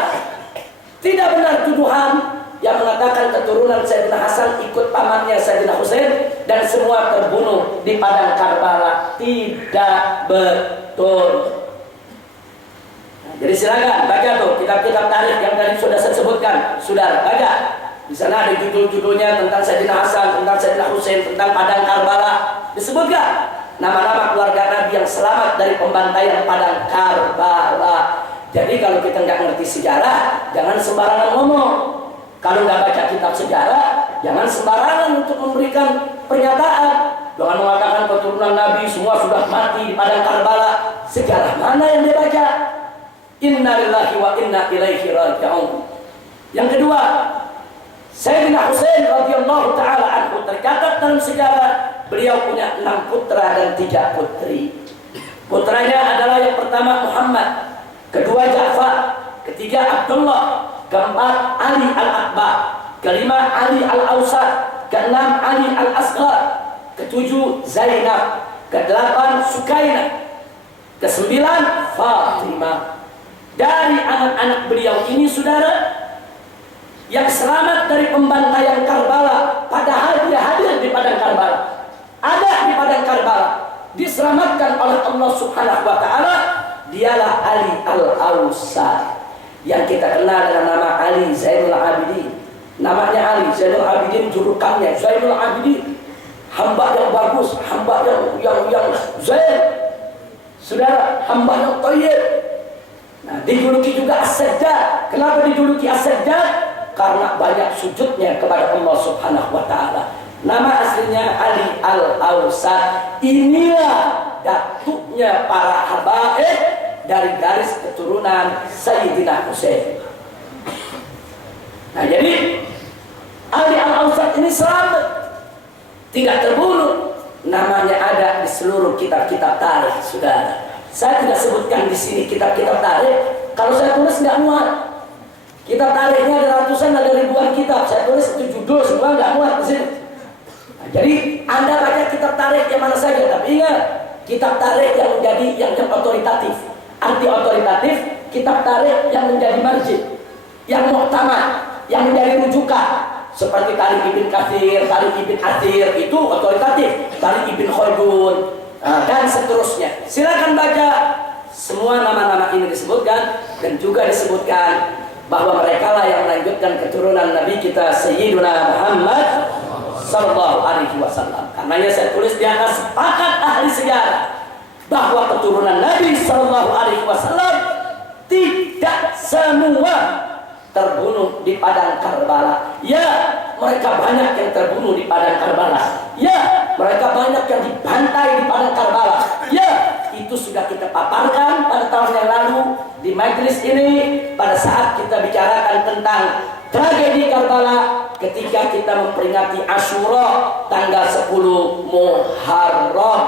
Tidak benar tuduhan yang mengatakan keturunan Sayyidina Hasan ikut pamannya Sayyidina Husain dan semua terbunuh di padang Karbala. Tidak betul. Jadi silakan baca tuh kitab-kitab tarikh yang tadi sudah saya sebutkan, sudah baca. Di sana ada judul-judulnya tentang Sayyidina Hasan, tentang Sayyidina Husain, tentang padang Karbala. Disebutkan nama-nama keluarga Nabi yang selamat dari pembantaian padang Karbala. Jadi kalau kita nggak ngerti sejarah, jangan sembarangan ngomong. Kalau nggak baca kitab sejarah, jangan sembarangan untuk memberikan pernyataan. Jangan mengatakan keturunan Nabi semua sudah mati di padang Karbala. Sejarah mana yang dia baca? Inna lillahi wa inna ilaihi raji'un. Yang kedua, Sayyidina Husain radhiyallahu taala anhu tercatat dalam sejarah beliau punya 6 putra dan 3 putri. Putranya adalah yang pertama Muhammad, kedua Ja'far, ketiga Abdullah, keempat Ali al-Akbar, kelima Ali al-Awsat, keenam Ali al-Asghar, ketujuh Zainab, kedelapan Sukainah, kesembilan Fatimah. Dari anak-anak beliau ini, saudara, yang selamat dari pembantaian Karbala, padahal dia hadir di padang Karbala, ada di padang Karbala, diselamatkan oleh Allah Subhanahu wa taala, dialah Ali al-Awsat yang kita kenal dengan nama Ali Zainul Abidin. Namanya Ali Zainul Abidin, julukannya Zainul Abidin, hamba yang bagus, hamba yang zain, saudara, hamba yang thayyib. Nah, dijuluki juga As-Sajjad. Kenapa dijuluki As-Sajjad? Karena banyak sujudnya kepada Allah Subhanahu wa taala. Nama aslinya Ali al-Awsat. Inilah datuknya para habaib dari garis keturunan Sayyidina Husain. Nah, jadi Ali al-Awsat ini selamat, tidak terbunuh. Namanya ada di seluruh kitab-kitab tarikh, saudara. Saya tidak sebutkan di sini kitab-kitab tarikh. Kalau saya tulis nggak muat. Kitab tarikhnya ada ratusan, ada ribuan kitab. Saya tulis itu judul semua nggak muat di sini. Nah, jadi Anda baca kitab tarikh yang mana saja, tapi ingat kitab tarikh yang menjadi yang otoritatif. Arti otoritatif, kitab tarikh yang menjadi marji, yang muktamad, yang menjadi rujukan. Seperti Tarikh Ibn Katsir, Tarikh Ibn Athir, itu otoritatif. Tarikh Ibn Khaldun, dan seterusnya. Silakan baca. Semua nama-nama ini disebutkan, dan juga disebutkan bahwa mereka lah yang melanjutkan keturunan Nabi kita Sayyiduna Muhammad sallallahu alaihi wasallam. Karenanya saya tulis di atas, sepakat ahli sejarah bahwa keturunan Nabi sallallahu alaihi wasallam tidak semua terbunuh di padang Karbala. Ya, mereka banyak yang terbunuh di padang Karbala. Ya, mereka banyak yang dibantai di padang Karbala. Ya, itu sudah kita paparkan pada tahun yang lalu di majelis ini pada saat kita bicarakan tentang tragedi Karbala ketika kita memperingati Asyura tanggal 10 Muharram.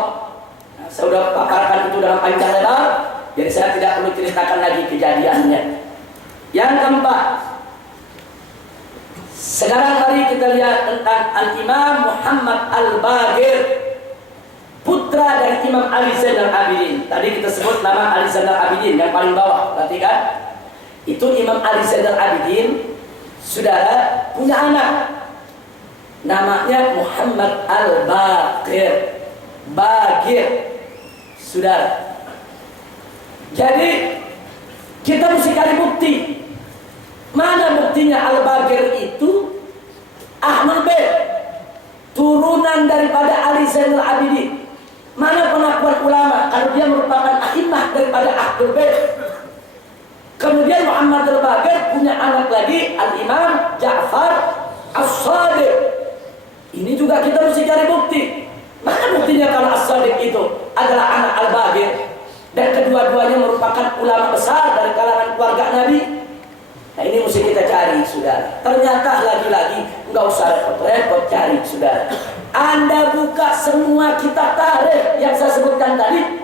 Nah, saya sudah paparkan itu dalam panjang lebar, jadi saya tidak perlu ceritakan lagi kejadiannya. Yang keempat, sekarang mari kita lihat tentang Al-Imam Muhammad Al-Baqir, putra dari Imam Ali Zainal Abidin. Tadi kita sebut nama Ali Zainal Abidin yang paling bawah, perhatikan. Itu Imam Ali Zainal Abidin, saudara, punya anak namanya Muhammad Al-Baqir. Bagir, saudara. Jadi kita mesti cari bukti. Mana buktinya Al-Bagir itu Ahlul Bait, turunan daripada Ali Zainal Abidin? Mana pengakuan ulama kalau dia merupakan a'immah daripada Ahlul Bait? Kemudian Muhammad Al-Bagir punya anak lagi, Al-Imam Ja'far As-Shadiq. Ini juga kita mesti cari bukti. Mana buktinya kalau As-Shadiq itu adalah anak Al-Bagir dan kedua-duanya merupakan ulama besar dari kalangan keluarga Nabi? Nah, ini mesti kita cari, saudara. Ternyata lagi-lagi nggak usah repot-repot cari, saudara. Anda buka semua kitab tarikh yang saya sebutkan tadi,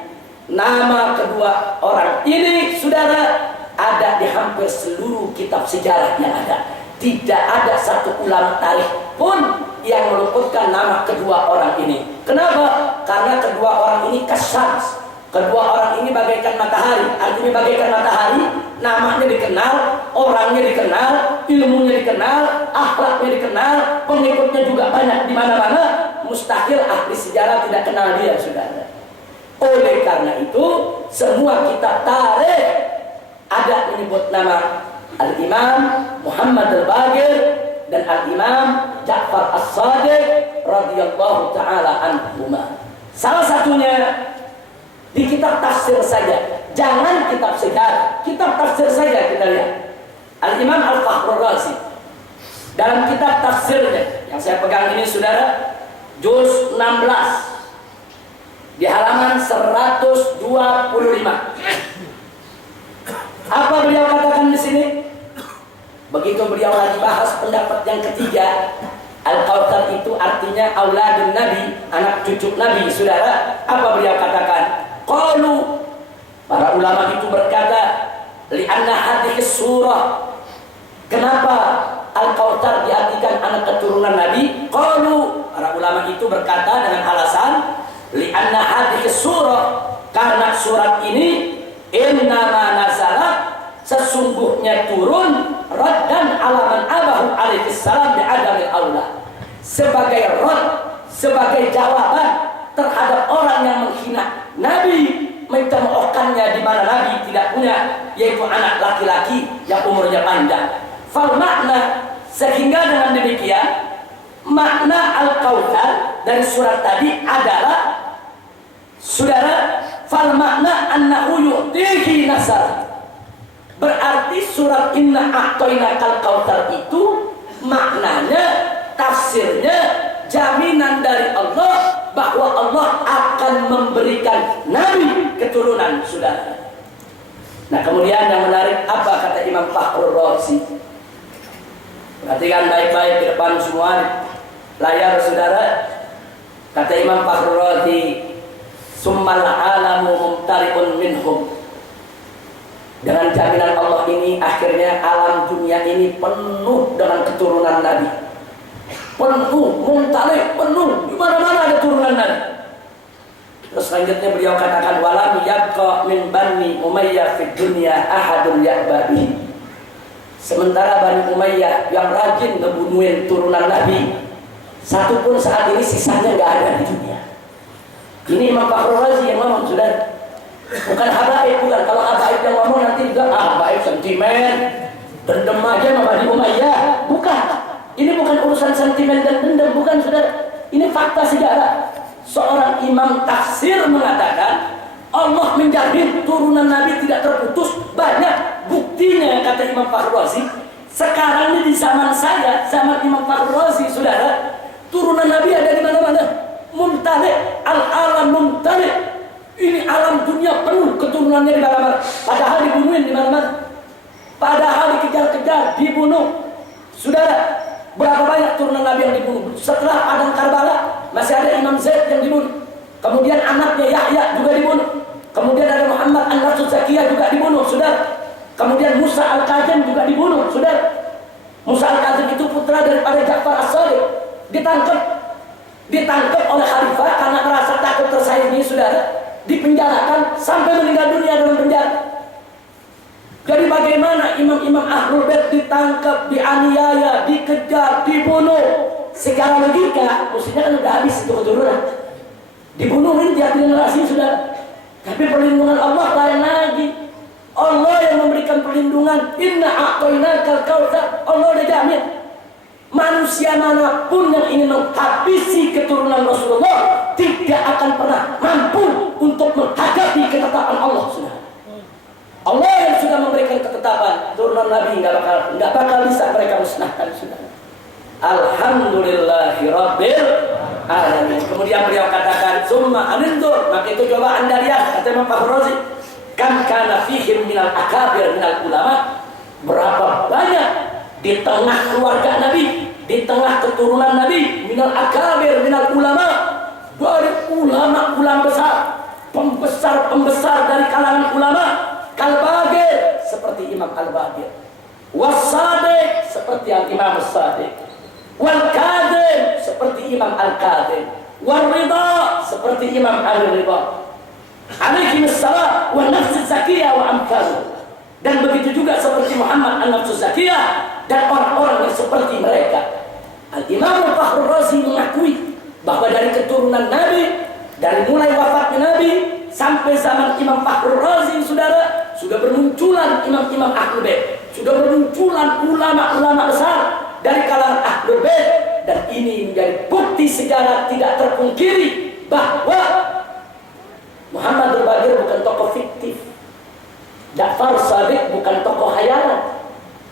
nama kedua orang ini, saudara, ada di hampir seluruh kitab sejarah yang ada. Tidak ada satu ulama tarikh pun yang meluputkan nama kedua orang ini. Kenapa? Karena kedua orang ini kasyams. Kedua orang ini bagaikan matahari. Artinya bagaikan matahari, namanya dikenal, orangnya dikenal, ilmunya dikenal, akhlaknya dikenal, pengikutnya juga banyak di mana-mana. Mustahil ahli sejarah tidak kenal dia, saudara. Oleh karena itu, semua kitab tarikh ada menyebut nama Al-Imam Muhammad Al-Bagir dan Al-Imam Ja'far As-Shadiq radhiyallahu ta'ala anhuma. Salah satunya di kitab tafsir saja, jangan kitab sejarah, kitab tafsir saja kita lihat. Al-Imam Al-Fakhrur Razi dalam kitab tafsirnya yang saya pegang ini, saudara, juz 16 di halaman 125. Apa beliau katakan di sini? Begitu beliau lagi bahas pendapat yang ketiga, Al-Kautsar itu artinya auladun Nabi, anak cucu Nabi, saudara. Apa beliau katakan? Qalu, para ulama itu berkata, li'anna hadhihi surah. Kenapa Al-Kautsar diartikan anak keturunan Nabi? Qalu, para ulama itu berkata dengan alasan li'anna hadhihi surah, karena surat ini innama nazalat, sesungguhnya turun raddan alaman abahu alaihi salam bi'adamil aula, sebagai rad, sebagai jawaban terhadap orang yang menghina Nabi, mencemoohkannya di mana Nabi tidak punya, yaitu anak laki-laki yang umurnya panjang. Fal makna, sehingga dengan demikian makna Al-Kautsar dari surat tadi adalah, saudara, fal makna annahu yu'tihi nasar. Berarti surat Inna A'tainakal Kautsar itu maknanya, tafsirnya, jaminan dari Allah bahwa Allah akan memberikan Nabi keturunan, saudara. Nah, kemudian yang menarik apa kata Imam Fakhrur Razi? Perhatikan baik-baik di depan semua layar, saudara. Kata Imam Fakhrur Razi, summal alamu mumtari'un minhum. Dengan jaminan Allah ini, akhirnya alam dunia ini penuh dengan keturunan Nabi. Penuh, mumtari', penuh, di mana-mana ada turunan Nabi. Terus selanjutnya beliau katakan, walam yabqa min Bani Umayyah fid dunya ahadun ya'babi. Sementara Bani Umayyah yang rajin ngebunuhin turunan Nabi, satu pun saat ini sisanya nggak ada di dunia. Ini Imam Fakhrur Razi yang ngomong, saudara. Bukan habaib, bukan. Kalau habaib yang ngomong nanti juga habaib sentimen, dendam aja sama Bani Umayyah. Bukan. Ini bukan urusan sentimen dan dendam, bukan, saudara. Ini fakta sejarah. Seorang imam tafsir mengatakan Allah menjamin turunan Nabi tidak terputus. Banyak buktinya, kata Imam Fakhrur Razi. Sekarang ini di zaman saya, zaman Imam Fakhrur Razi, saudara, turunan Nabi ada di mana-mana. Mumtali', al-alam mumtali'. Ini alam dunia penuh keturunannya di mana-mana. Padahal dibunuhin di mana-mana. Padahal dikejar-kejar, dibunuh. Saudara, berapa banyak turunan Nabi yang dibunuh? Setelah Padang Karbala, masih ada Imam Zaid yang dibunuh. Kemudian anaknya Yahya juga dibunuh. Kemudian ada Muhammad An-Nasr Zakiyah juga dibunuh, saudara. Kemudian Musa Al-Kazim juga dibunuh, saudara. Musa Al-Kazim itu putra daripada Ja'far As-Shadiq. Ditangkap oleh khalifah karena merasa takut tersaingi, saudara. Dipenjarakan sampai meninggal dunia dalam penjara. Jadi bagaimana imam-imam Ahlul Bait ditangkap, dianiaya, dikejar, dibunuh? Secara logika, mestinya kan udah habis itu keturunan. Dibunuhin tiap generasi sudah. Tapi perlindungan Allah lain lagi. Allah yang memberikan perlindungan. Inna a'tainakal kautsar. Allah udah jamin. Manusia manapun yang ingin menghabisi keturunan Rasulullah tidak akan pernah mampu untuk menghadapi ketetapan Allah sudah. Allah yang sudah memberikan ketetapan, turunan Nabi nggak bakal bisa mereka musnahkan sudah. Alhamdulillahirabbil alamin. Kemudian beliau katakan, summa anindur, maka itu coba Anda lihat, kata Imam Fakhrul Razi, kam kana fihim minal akabir minal ulama, berapa banyak di tengah keluarga Nabi, di tengah keturunan Nabi, minal akabir minal ulama, dari ulama-ulama besar, pembesar-pembesar dari kalangan ulama, Al-Bagir seperti Imam Al-Bagir, Wasadiq seperti Imam As-Sadiq, Wal-Kadhim seperti Imam Al-Kadhim, Wal-Ridha seperti Imam Al-Ridha, alaihi wassalam, wa nafs zakiyah wa amkalu. Dan begitu juga seperti Muhammad an-Nafs Zakiyah dan orang-orang yang seperti mereka. Al-Imam Fakhrul Razi mengakui bahwa dari keturunan Nabi, dari mulai wafatnya Nabi sampai zaman Imam Fakhrul Razi, saudara, sudah bermunculan imam-imam Ahlul Bait, sudah bermunculan ulama-ulama besar dari kalangan Ahlul Bait, dan ini menjadi bukti sejarah tidak terpungkiri bahwa Muhammad Al-Bagir bukan tokoh fiktif, Ja'far Shadiq bukan tokoh khayalan,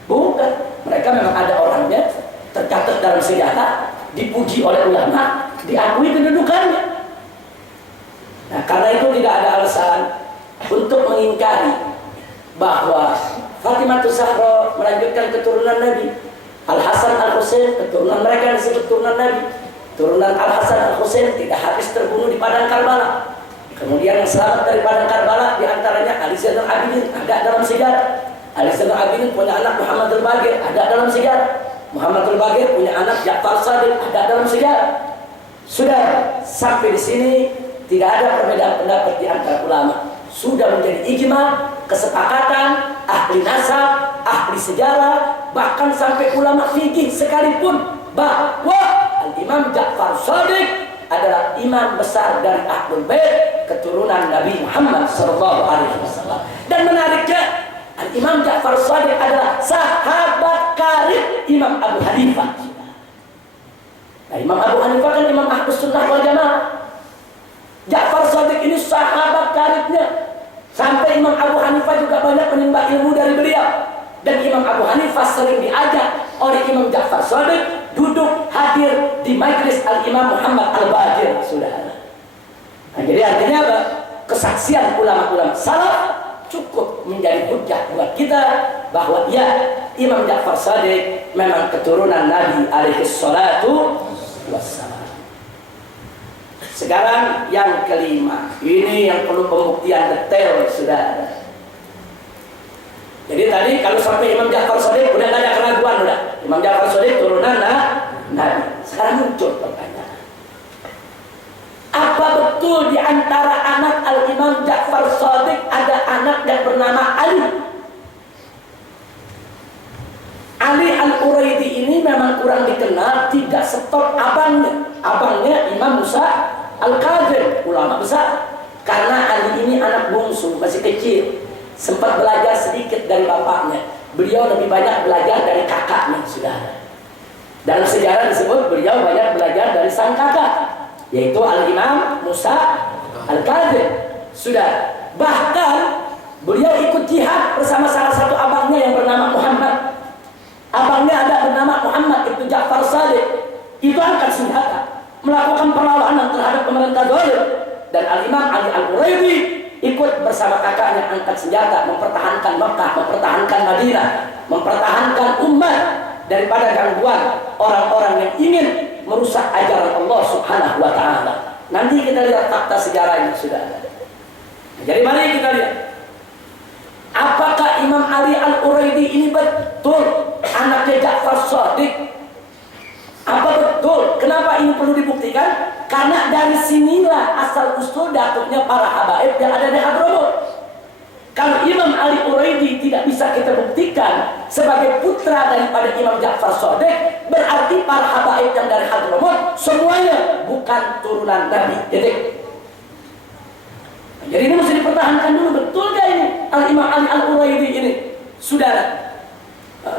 bukan. Mereka memang ada orangnya, tercatat dalam sejarah, dipuji oleh ulama, diakui kedudukannya. Nah, karena itu tidak ada alasan untuk mengingkari bahwa Fatimah Zahra melanjutkan keturunan Nabi. Al-Hasan Al-Husain, keturunan mereka disebut keturunan Nabi. Turunan Al-Hasan Al-Husain tidak habis terbunuh di padang Karbala. Kemudian yang selamat dari padang Karbala diantaranya Ali Zainal Abidin, ada dalam sejarah. Ali Zainal Abidin punya anak Muhammad Al-Bagir, ada dalam sejarah. Muhammad Al-Bagir punya anak Ja'far Shadiq, ada dalam sejarah. Sudah sampai di sini tidak ada perbedaan pendapat di antara ulama. Sudah menjadi ijma, kesepakatan ahli nasab, ahli sejarah, bahkan sampai ulama fikih sekalipun bahwa Al-Imam Ja'far Shadiq adalah imam besar dari Ahlul Bait, keturunan Nabi Muhammad SAW. Dan menariknya, Al-Imam Ja'far Shadiq adalah sahabat karib Imam Abu Hanifah. Nah, Imam Abu Hanifah kan Imam Ahlus Sunnah wal Jamaah. Ja'far Shadiq ini sahabat karibnya. Sampai Imam Abu Hanifah juga banyak menimba ilmu dari beliau. Dan Imam Abu Hanifah sering diajak oleh Imam Ja'far Shadiq duduk hadir di majlis Al-Imam Muhammad Al-Bagir, saudara. Nah, jadi artinya apa? Kesaksian ulama-ulama salaf cukup menjadi hujjah buat kita bahwa ya, Imam Ja'far Shadiq memang keturunan Nabi alaihi salatu wassalam. Sekarang yang kelima, ini yang perlu pembuktian detail, saudara. Jadi tadi kalau sampai Imam Ja'far Shadiq udah gak ada keraguan, udah Imam Ja'far Shadiq turunan Nabi. Sekarang muncul pertanyaan, apa betul di antara anak Al-Imam Ja'far Shadiq ada anak yang bernama Ali? Ali Al-Uraidi ini memang kurang dikenal, tidak stop abangnya. Abangnya Imam Musa Al-Kadhim, ulama besar. Karena Ali ini anak bungsu, masih kecil, sempat belajar sedikit dari bapaknya. Beliau lebih banyak belajar dari kakaknya, saudara. Dalam sejarah disebut beliau banyak belajar dari sang kakak, yaitu Al-Imam Musa Al-Kadhim. Sudah, bahkan beliau ikut jihad bersama salah satu abangnya yang bernama Muhammad. Abangnya ada bernama Muhammad, itu Ja'far Shadiq. Itu angkat senjata, melakukan perlawanan terhadap pemerintah zalim. Dan Al-Imam Ali Al-Uraidi ikut bersama kakaknya angkat senjata, mempertahankan Mekah, mempertahankan Madinah, mempertahankan umat daripada gangguan orang-orang yang ingin merusak ajaran Allah Subhanahu wa ta'ala. Nanti kita lihat fakta sejarahnya sudah ada. Jadi mari kita lihat, apakah Imam Ali Al-Uraidi ini betul anaknya Ja'far Shadiq? Apa betul? Kenapa ini perlu dibuktikan? Karena dari sinilah asal usul datuknya para habaib yang ada di Hadramut. Kalau Imam Ali Uraidi tidak bisa kita buktikan sebagai putra daripada Imam Ja'far Shadiq, berarti para habaib yang dari Hadramut semuanya bukan turunan Nabi. Jadi Jadi ini mesti dipertahankan dulu, betul gak ini Al-Imam Ali Al-Uraidi ini, saudara,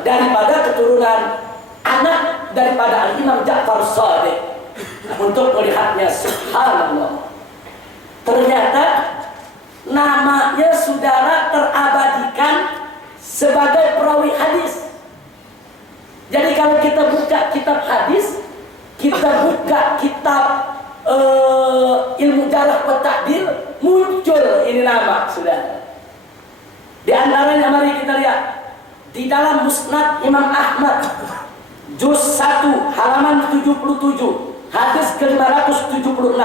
daripada keturunan anak daripada Al-Imam Ja'far Shadiq. Untuk melihatnya, subhanallah, ternyata namanya saudara terabadikan sebagai perawi hadis. Jadi kalau kita buka kitab hadis, kita buka kitab ilmu jarh wa ta'dil, muncul ini nama, saudara. Di antaranya mari kita lihat di dalam Musnad Imam Ahmad juz 1 halaman 77 hadis ke-576,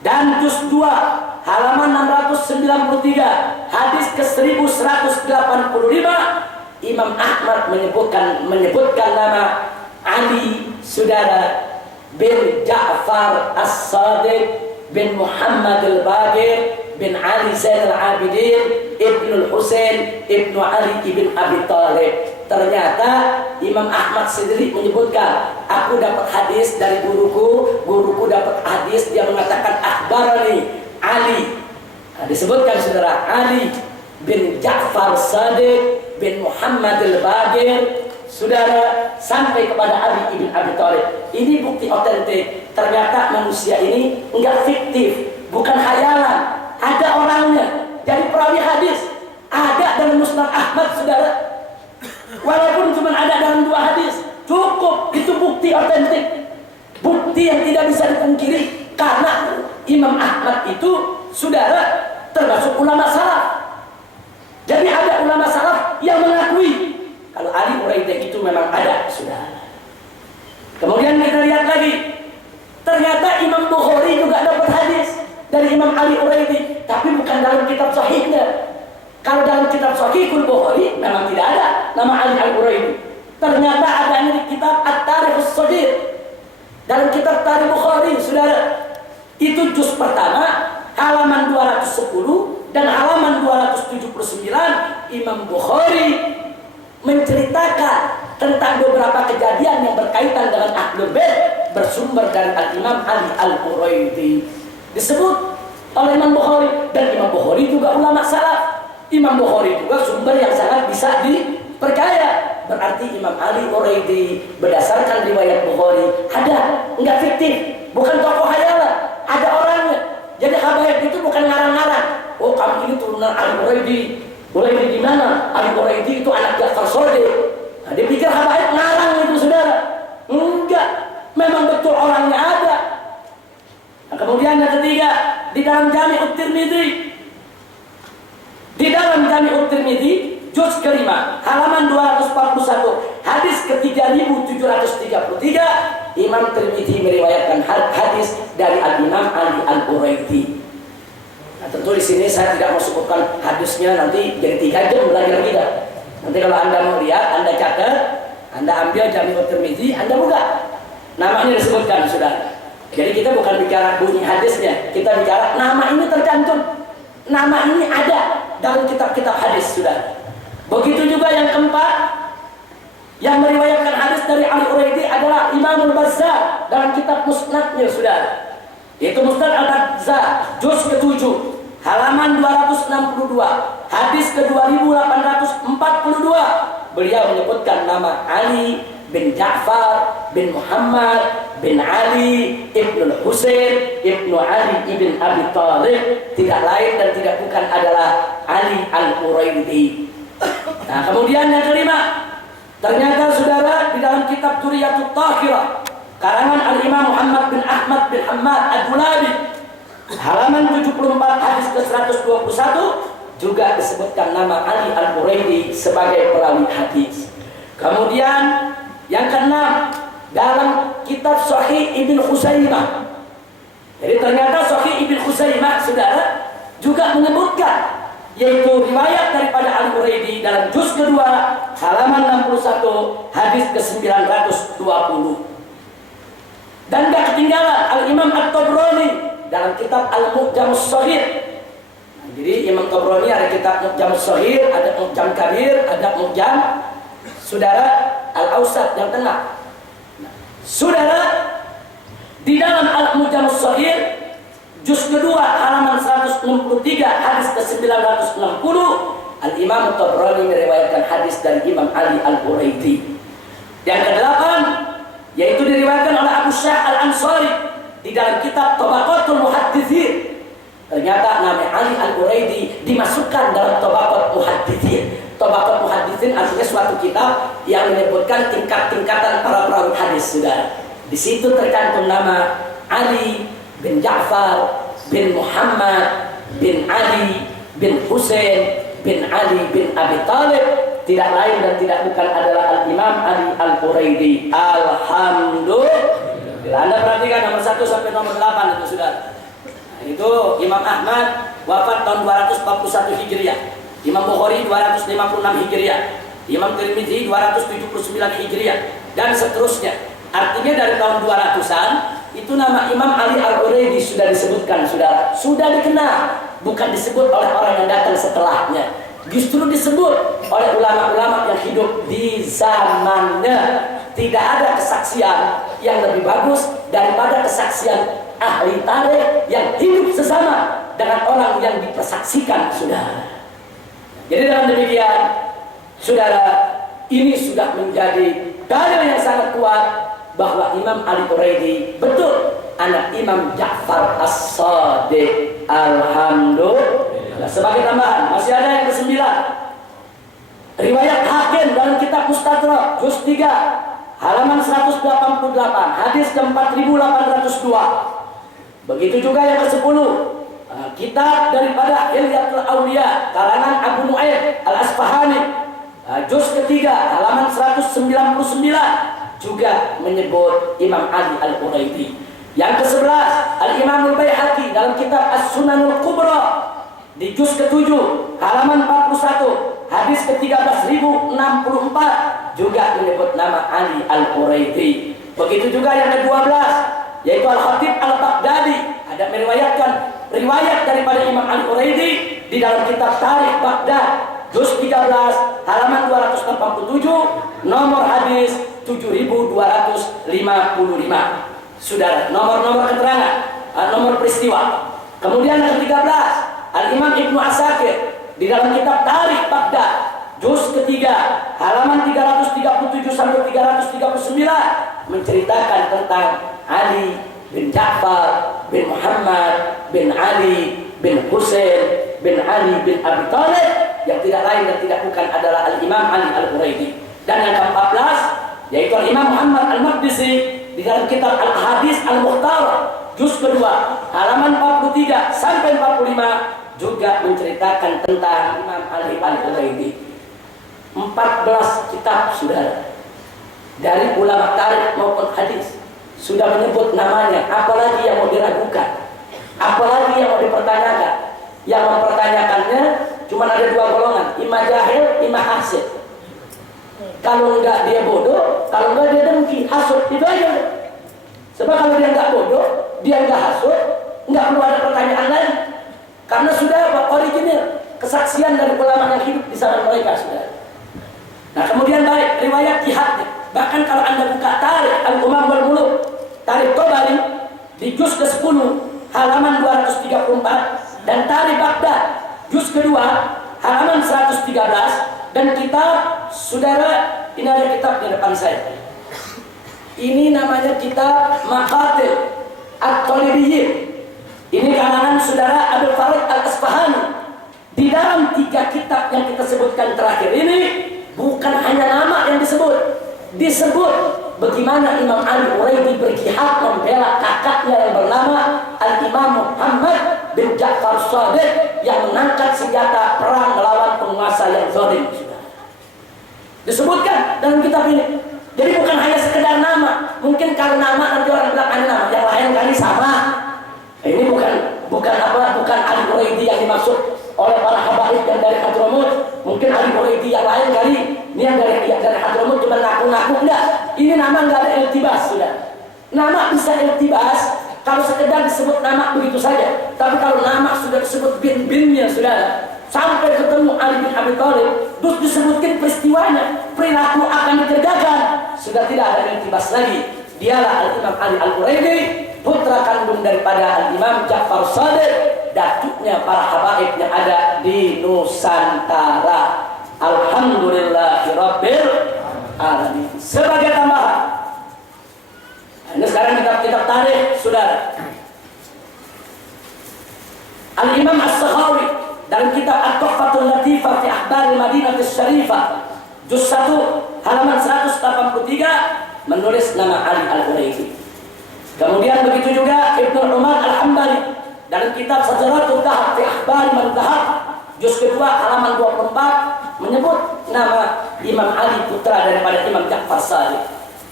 dan juz 2 halaman 693 hadis ke-1185, Imam Ahmad menyebutkan nama Ali, saudara, bin Ja'far As-Shadiq bin Muhammad Al-Baqir bin Ali Zain Al-Abidin Ibnu Husain Ibnu Ali Ibn Abi Thalib. Ternyata Imam Ahmad sendiri menyebutkan, aku dapat hadis dari guruku dapat hadis, dia mengatakan akhbarani Ali. Nah, disebutkan saudara, Ali bin Ja'far Shadiq bin Muhammad Al-Baqir, saudara, sampai kepada Ali ibn Abi Thalib. Ini bukti otentik. Ternyata manusia ini enggak fiktif, bukan khayalan. Ada orangnya. Jadi perawi hadis ada dalam Musnad Ahmad, saudara. Walaupun cuma ada dalam 2 hadis, cukup. Itu bukti otentik, bukti yang tidak bisa dipungkiri. Karena Imam Ahmad itu, saudara, termasuk ulama salaf. Jadi ada ulama salaf yang mengakui kalau Ali Uraidi itu memang ada, saudara. Kemudian kita lihat lagi, ternyata Imam Bukhari juga dapat hadis dari Imam Ali Uraidi, tapi bukan dalam kitab sahihnya. Kalau dalam kitab Sahihul Bukhari memang tidak ada nama Ali Al-Uraidi. Ternyata adanya di kitab At-Tarikh As-Shaghir. Dalam kitab Tarikh Bukhari, saudara, itu juz pertama halaman 210 dan halaman 279, Imam Bukhari menceritakan tentang beberapa kejadian yang berkaitan dengan Ahlul Bait bersumber dari Al-Imam Ali Al-Uraidi. Disebut oleh Imam Bukhari, dan Imam Bukhari juga ulama salaf. Imam Bukhari juga sumber yang sangat bisa dipercaya. Berarti Imam Ali Uraidi berdasarkan riwayat Bukhari ada, enggak fiktif, bukan tokoh khayalan, ada orangnya. Jadi habaib itu bukan ngarang-ngarang. Oh, kamu ini turunan Ali Uraidi. Uraidi di mana? Ali Uraidi itu anak Ja'far Shadiq. Nah, dia pikir habaib ngarang itu, saudara. Enggak, memang betul orangnya ada. Nah, kemudian yang ketiga, di dalam Jami' At-Tirmidzi. Di dalam Jami' At-Tirmidzi juz kelima halaman 241 hadis ke-3733, Imam Tirmidzi meriwayatkan hadis dari Al-Imam Ali Al-Uraidi. Nah, tentu di sini saya tidak mau sebutkan hadisnya, nanti jadi 3 jam belajar kita. Nanti kalau Anda mau lihat, Anda catat, Anda ambil Jami' At-Tirmidzi, Anda buka. Namanya disebutkan, sudah. Jadi kita bukan bicara bunyi hadisnya, kita bicara nama ini tercantum. Nama ini ada dalam kitab-kitab hadis, sudah. Begitu juga yang keempat, yang meriwayatkan hadis dari Ali Uraidi adalah Imam Al-Bazzar dalam kitab Musnadnya, sudah. Yaitu Musnad Al-Bazzar juz ke-7 halaman 262 hadis ke-2842. Beliau menyebutkan nama Ali bin Ja'far bin Muhammad bin Ali Ibnu Husain Ibnu Ali Ibn Abi Thalib, tidak lain dan tidak bukan adalah Ali Al-Uraidi. Nah, kemudian yang kelima, ternyata saudara, di dalam kitab Duriyatut Tahirah karangan Al-Imam Muhammad bin Ahmad bin Hamad Ad-Dulabi halaman 74 hadis ke-121 juga disebutkan nama Ali Al-Uraidi sebagai perawi hadis. Kemudian yang keenam, dalam kitab Sahih Ibn Khuzaimah. Jadi ternyata Sahih Ibn Khuzaimah, saudara, juga menyebutkan, yaitu riwayat daripada Al-Uraidi dalam juz kedua halaman 61 hadis ke-920. Dan gak ketinggalan Al-Imam At-Tabrani dalam kitab Al-Mu'jam As-Shaghir. Nah, jadi Imam Tabrani ada kitab Mu'jam As-Shaghir, ada Mu'jam Kabir, ada Mu'jam, saudara, Al-Awsat yang tengah. Nah, saudara, di dalam Al-Mu'jam As-Shaghir juz kedua halaman 163 hadis ke 960, Al-Imam Tabrani meriwayatkan hadis dari Imam Ali Al-Quraidi. Yang kedelapan, yaitu diriwayatkan oleh Abu Syah Al-Ansari di dalam kitab Tabaqatul Muhadditsin. Ternyata nama Ali Al-Quraidi dimasukkan dalam Tabaqat Muhadditsin. Tabaqat Muhadditsin artinya suatu kitab yang menyebutkan tingkat-tingkatan para perawi hadis, saudara. Di situ tercantum nama Ali bin Ja'far bin Muhammad bin Ali bin Husain bin Ali bin Abi Thalib, tidak lain dan tidak bukan adalah Al-Imam Ali Al-Quraidi. Alhamdulillah. Anda perhatikan nomor 1 sampai nomor 8 itu, sudah. Nah, itu Imam Ahmad wafat tahun 241 Hijriah. Imam Bukhari 256 Hijriah. Imam Tirmidzi 279 Hijriah dan seterusnya. Artinya dari tahun 200-an itu nama Imam Ali Al-Quraidi sudah disebutkan, saudara. Sudah dikenal. Bukan disebut oleh orang yang datang setelahnya, justru disebut oleh ulama-ulama yang hidup di zamannya. Tidak ada kesaksian yang lebih bagus daripada kesaksian ahli tarikh yang hidup sesama dengan orang yang dipersaksikan, saudara. Jadi dengan demikian, saudara, ini sudah menjadi dalil yang sangat kuat bahwa Imam Ali Quraidi betul anak Imam Ja'far As-Shadiq. Alhamdulillah. Sebagai tambahan, masih ada yang ke-9. Riwayat Hakim dalam kitab Mustadrak juz 3 halaman 188, hadis ke-4802. Begitu juga yang ke-10. Kitab daripada Hilyatul Auliya karangan Abu Nu'aim Al-Asfahani, juz ketiga halaman 199 juga menyebut Imam Ali Al-Quraidi. Yang ke-11, Al-Imam Al-Baihaqi dalam kitab As-Sunanul Kubra di juz ke-7 halaman 41 hadis ke-13.064 juga menyebut nama Ali Al-Quraidi. Begitu juga yang ke-12, yaitu Al-Khatib Al-Baghdadi ada meriwayatkan riwayat daripada Imam Al-Quraidi di dalam kitab Tarikh Baghdad juz 13 halaman 287 nomor hadis 7255. Saudara, nomor keterangan, nomor peristiwa. Kemudian yang ke-13, Al-Imam Ibnu Asakir di dalam kitab Tarikh Baghdad juz ketiga halaman 337 sampai 339 menceritakan tentang Ali bin Ja'far bin Muhammad bin Ali bin Husain bin Ali bin Abi Thalib yang tidak lain dan tidak bukan adalah Al-Imam Ali Al-Quraidi. Dan yang ke-14 yaitu Al-Imam Muhammad Al-Maqdisi di dalam kitab Al-Hadis Al-Mukhtar juz kedua halaman 43 sampai 45 juga menceritakan tentang Imam Ali Al-Quraidi. 14 kitab, saudara, dari ulama tarikh maupun hadis sudah menyebut namanya. Apalagi yang mau diragukan, apalagi yang mau dipertanyakan. Yang mempertanyakannya cuma ada 2 golongan, imam jahil, imam hasid. Kalau enggak dia bodoh, kalau enggak dia dengki, hasud, itu aja. Sebab kalau dia enggak bodoh, dia enggak hasud, enggak perlu ada pertanyaan lain. Karena sudah original kesaksian dari ulama yang hidup di zaman mereka, sudah. Nah, kemudian baik riwayat jihadnya. Bahkan kalau Anda buka Tarikh Al-Umam wal Muluk, Tarikh Tabari di juz ke-10 halaman 234 dan Tarikh Baghdad juz kedua halaman 113 dan kitab, saudara, ini ada kitab di depan saya. Ini namanya kitab Maqatil At-Talibiyyin. Ini karangan saudara Abdul Farid Al-Asfahani. Di dalam 3 kitab yang kita sebutkan terakhir ini bukan hanya nama yang disebut bagaimana Imam Ali Quraidi berjihad membela kakaknya yang bernama Al-Imam Muhammad bin Ja'far Shadiq yang mengangkat senjata perang melawan penguasa yang zalim. Disebutkan dalam kitab ini. Jadi bukan hanya sekedar nama. Mungkin kalau nama nanti orang bilang ada nama, yang lain kali sama. Ini bukan Ali Quraidi yang dimaksud oleh para habaib yang dari Hadramut. Mungkin Ali Quraidi yang lain kali. Ini yang dari Hadramut cuma ngaku-ngaku, enggak. Ini nama enggak ada iltibas, sudah. Nama bisa iltibas kalau sekedar disebut nama begitu saja. Tapi kalau nama sudah disebut bin-binnya, sudah. Sampai ketemu Ali bin Abi Thalib, terus disebutkan peristiwanya, perilaku akan dikerjakan, sudah tidak ada iltibas lagi. Dialah Al-Imam Ali Al-Quraidi putra kandung daripada Al-Imam Ja'far Shadiq, datuknya para habaib yang ada di Nusantara. Alhamdulillahirabbil alamin. Sebagai tambahan, ini sekarang kitab-kitab tarikh, saudara. Al-Imam As-Sakhawi dalam kitab At-Tuhfatul Latifah fi Akhbar Madinah Asy-Syarifah juz 1 halaman 183 menulis nama Ali Al-Quraisy. Kemudian begitu juga Ibnu Umar Al-Hambali dalam kitab Sajaratul Dhahab fi Akhbar Man Dhahab juz kedua halaman 24 menyebut nama Imam Ali putra daripada Imam Ja'far Shadiq.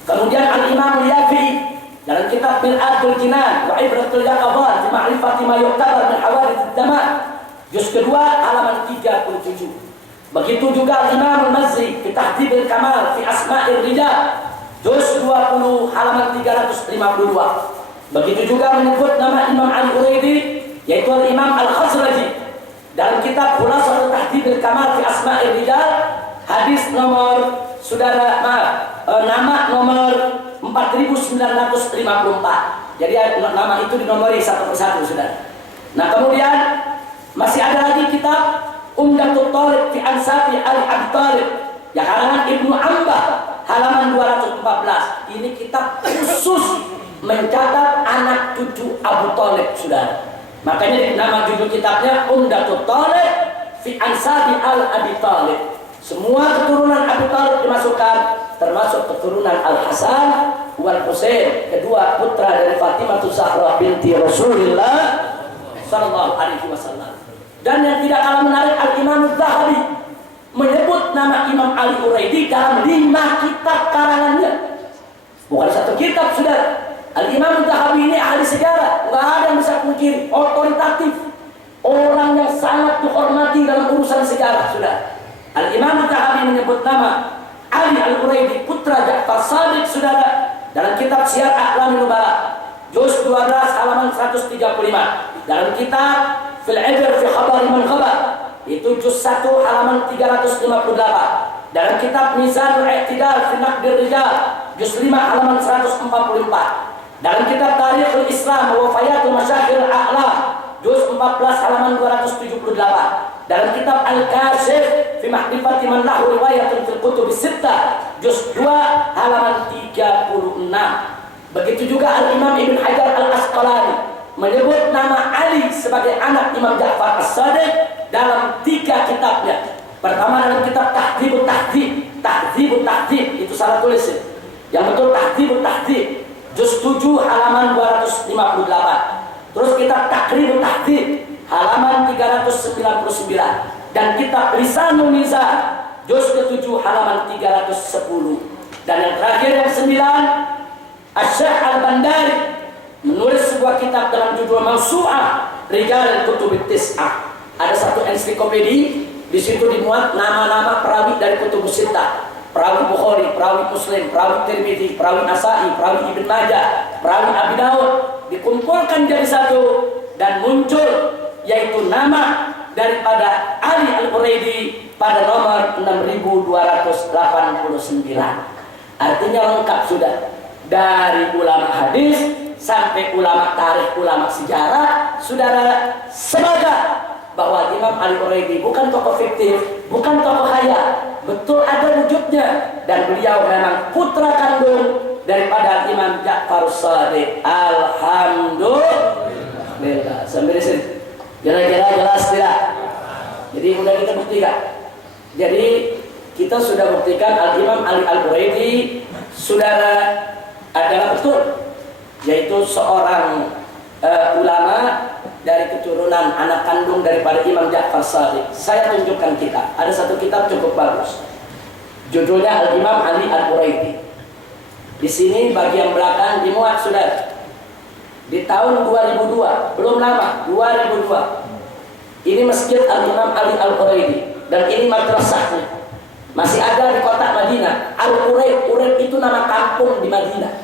Kemudian Al-Imam Al-Yafi'i dalam kitab Bil'atul Jinan wa Ibratul Yaqadhan fi Ma'rifati ma yu'tabar min hawadits ad-zaman juz kedua halaman 37. Begitu juga Imam Al-Mazri fi Tahdhibul Kamal fi Asma'ir Rijal juz 20 halaman 352. Begitu juga menyebut nama Imam Al-Quraidi yaitu Imam Al-Khazraji dalam kitab Khulasatul Tahdhibul Kamal fi Asma'ir Rijal hadis nomor nama nomor 4954. Jadi nama itu dinomori satu persatu, saudara. Nah, kemudian masih ada lagi kitab Umdatul Talib fi Ansabi Ali Abi Thalib yang karangan Ibnu Ambah halaman 214. Ini kitab khusus mencatat anak cucu Abu Thalib, saudara. Makanya nama judul kitabnya Umdatul Talib fi Ansabi Ali Abi Thalib. Semua keturunan Abu Thalib dimasukkan, termasuk keturunan Al-Hasan wal Husain, kedua putra dari Fatimah Zahra binti Rasulullah sallallahu alaihi wasallam. Dan yang tidak kalah menarik, Al-Imam Az-Zahabi menyebut nama Imam Ali Quraidi dalam 5 kitab karangannya. Bukan satu kitab, saudara. Al-Imam Az-Zahabi ini ahli sejarah, nggak ada yang bisa pungkiri, otoritatif, orang yang sangat dihormati dalam urusan sejarah, saudara. Al-Imam Az-Zahabi menyebut nama Ali Al-Quraidi putra Ja'far Shadiq, saudara, dalam kitab Syiar A'lamin Nubala juz 12 halaman 135. Dalam kitab Fil Ibr fi Khabar Man Khabar itu juz 1 halaman 358. Dalam kitab Mizanul I'tidal fi Naqdir Rijal juz 5 halaman 144. Dalam kitab Tarikhul Islam wa Wafayatul Masyakhir A'lam juz 14 halaman 278. Dalam kitab Al-Kashif fi Mahrifati Man Lahu Riwayatun fil Kutubis Sittah juz 2 halaman 36. Begitu juga Al-Imam Ibn Hajar Al-Asqalani menyebut nama Ali sebagai anak Imam Ja'far As-Shadiq dalam 3 kitabnya. Pertama dalam kitab Tahdhibut Tahdhib itu salah tulis. Yang betul Tahdhibut Tahdhib juz 7 halaman 258. Terus kitab Taqribut Tahdhib halaman 399 dan kitab Lisanul Mizan juz ke-7 halaman 310. Dan yang terakhir yang 9, Asy-Syaikh Al-Bandari menulis sebuah kitab dalam judul Mawsu'ah Rijal Kutubit Tis'ah. Ada satu ensiklopedi, di situ dimuat nama-nama perawi dari Kutubus Sittah. Perawi Bukhari, perawi Muslim, perawi Tirmidzi, perawi Nasa'i, perawi Ibnu Majah, perawi Abi Daud dikumpulkan jadi satu dan muncul yaitu nama daripada Ali Al-Quraidi pada nomor 6289. Artinya lengkap sudah, dari ulama hadis sampai ulama tarikh, ulama sejarah, saudara sepakat bahwa Imam Ali Quraidi bukan tokoh fiktif, bukan tokoh khayal, betul ada wujudnya, dan beliau memang putra kandung daripada Imam Ja'far Shadiq. Alhamdulillah. Sampai di sini kira-kira jelas tidak? Jadi sudah kita buktikan. Jadi kita sudah buktikan Al-Imam Ali Al-Quraidi, saudara, adalah betul, yaitu seorang ulama dari keturunan anak kandung daripada Imam Ja'far Shadiq. Saya tunjukkan kitab. Ada satu kitab cukup bagus. Judulnya Al-Imam Ali Al-Quraidi. Di sini bagian belakang dimuat, saudara. Di tahun 2002, belum lama, 2002. Ini masjid Al-Imam Ali Al-Quraidi dan ini madrasahnya. Masih ada di kota Madinah. Al-Quraib, Quraib itu nama kampung di Madinah.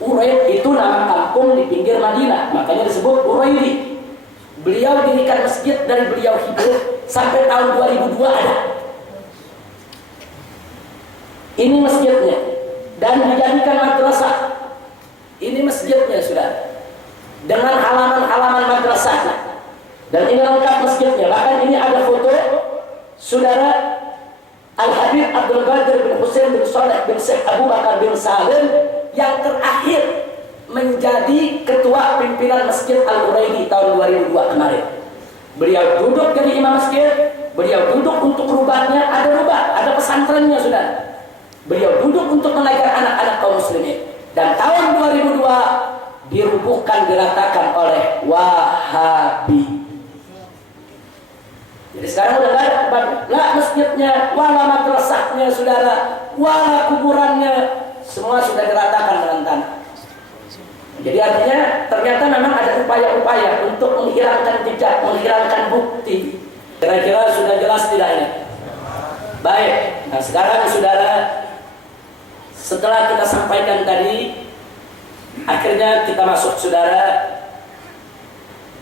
Quraib itu nama kampung di pinggir Madinah, makanya disebut Quraidi. Beliau dirikan masjid dari beliau hidup sampai tahun 2002 ada. Ini masjidnya dan dijadikan madrasah. Ini masjidnya sudah. dengan halaman-halaman madrasahnya. Dan ini lengkap masjidnya. Bahkan ini ada foto saudara Al-Habib Abdul Qadir bin Husain bin Saleh bin Syekh Abu Bakar bin Salim yang terakhir menjadi ketua pimpinan Masjid Al-Quraidi tahun 2002 kemarin. Beliau duduk jadi imam masjid, beliau duduk untuk rubahnya, ada pesantrennya sudah. Beliau duduk untuk mengajar anak-anak kaum muslimin. Dan tahun 2002 dirubuhkan, diratakan oleh Wahabi. Jadi sekarang udah ada lah masjidnya, wala madrasahnya saudara, wala kuburannya, semua sudah diratakan dengan tanah. Jadi artinya ternyata memang ada upaya-upaya untuk menghilangkan jejak, menghilangkan bukti. Kira-kira sudah jelas tidak ini? Baik, nah sekarang saudara, setelah kita sampaikan tadi, akhirnya kita masuk saudara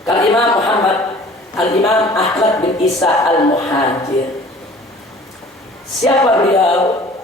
Al-Imam Muhammad Al-Imam Ahmad bin Isa Al-Muhajir. Siapa beliau?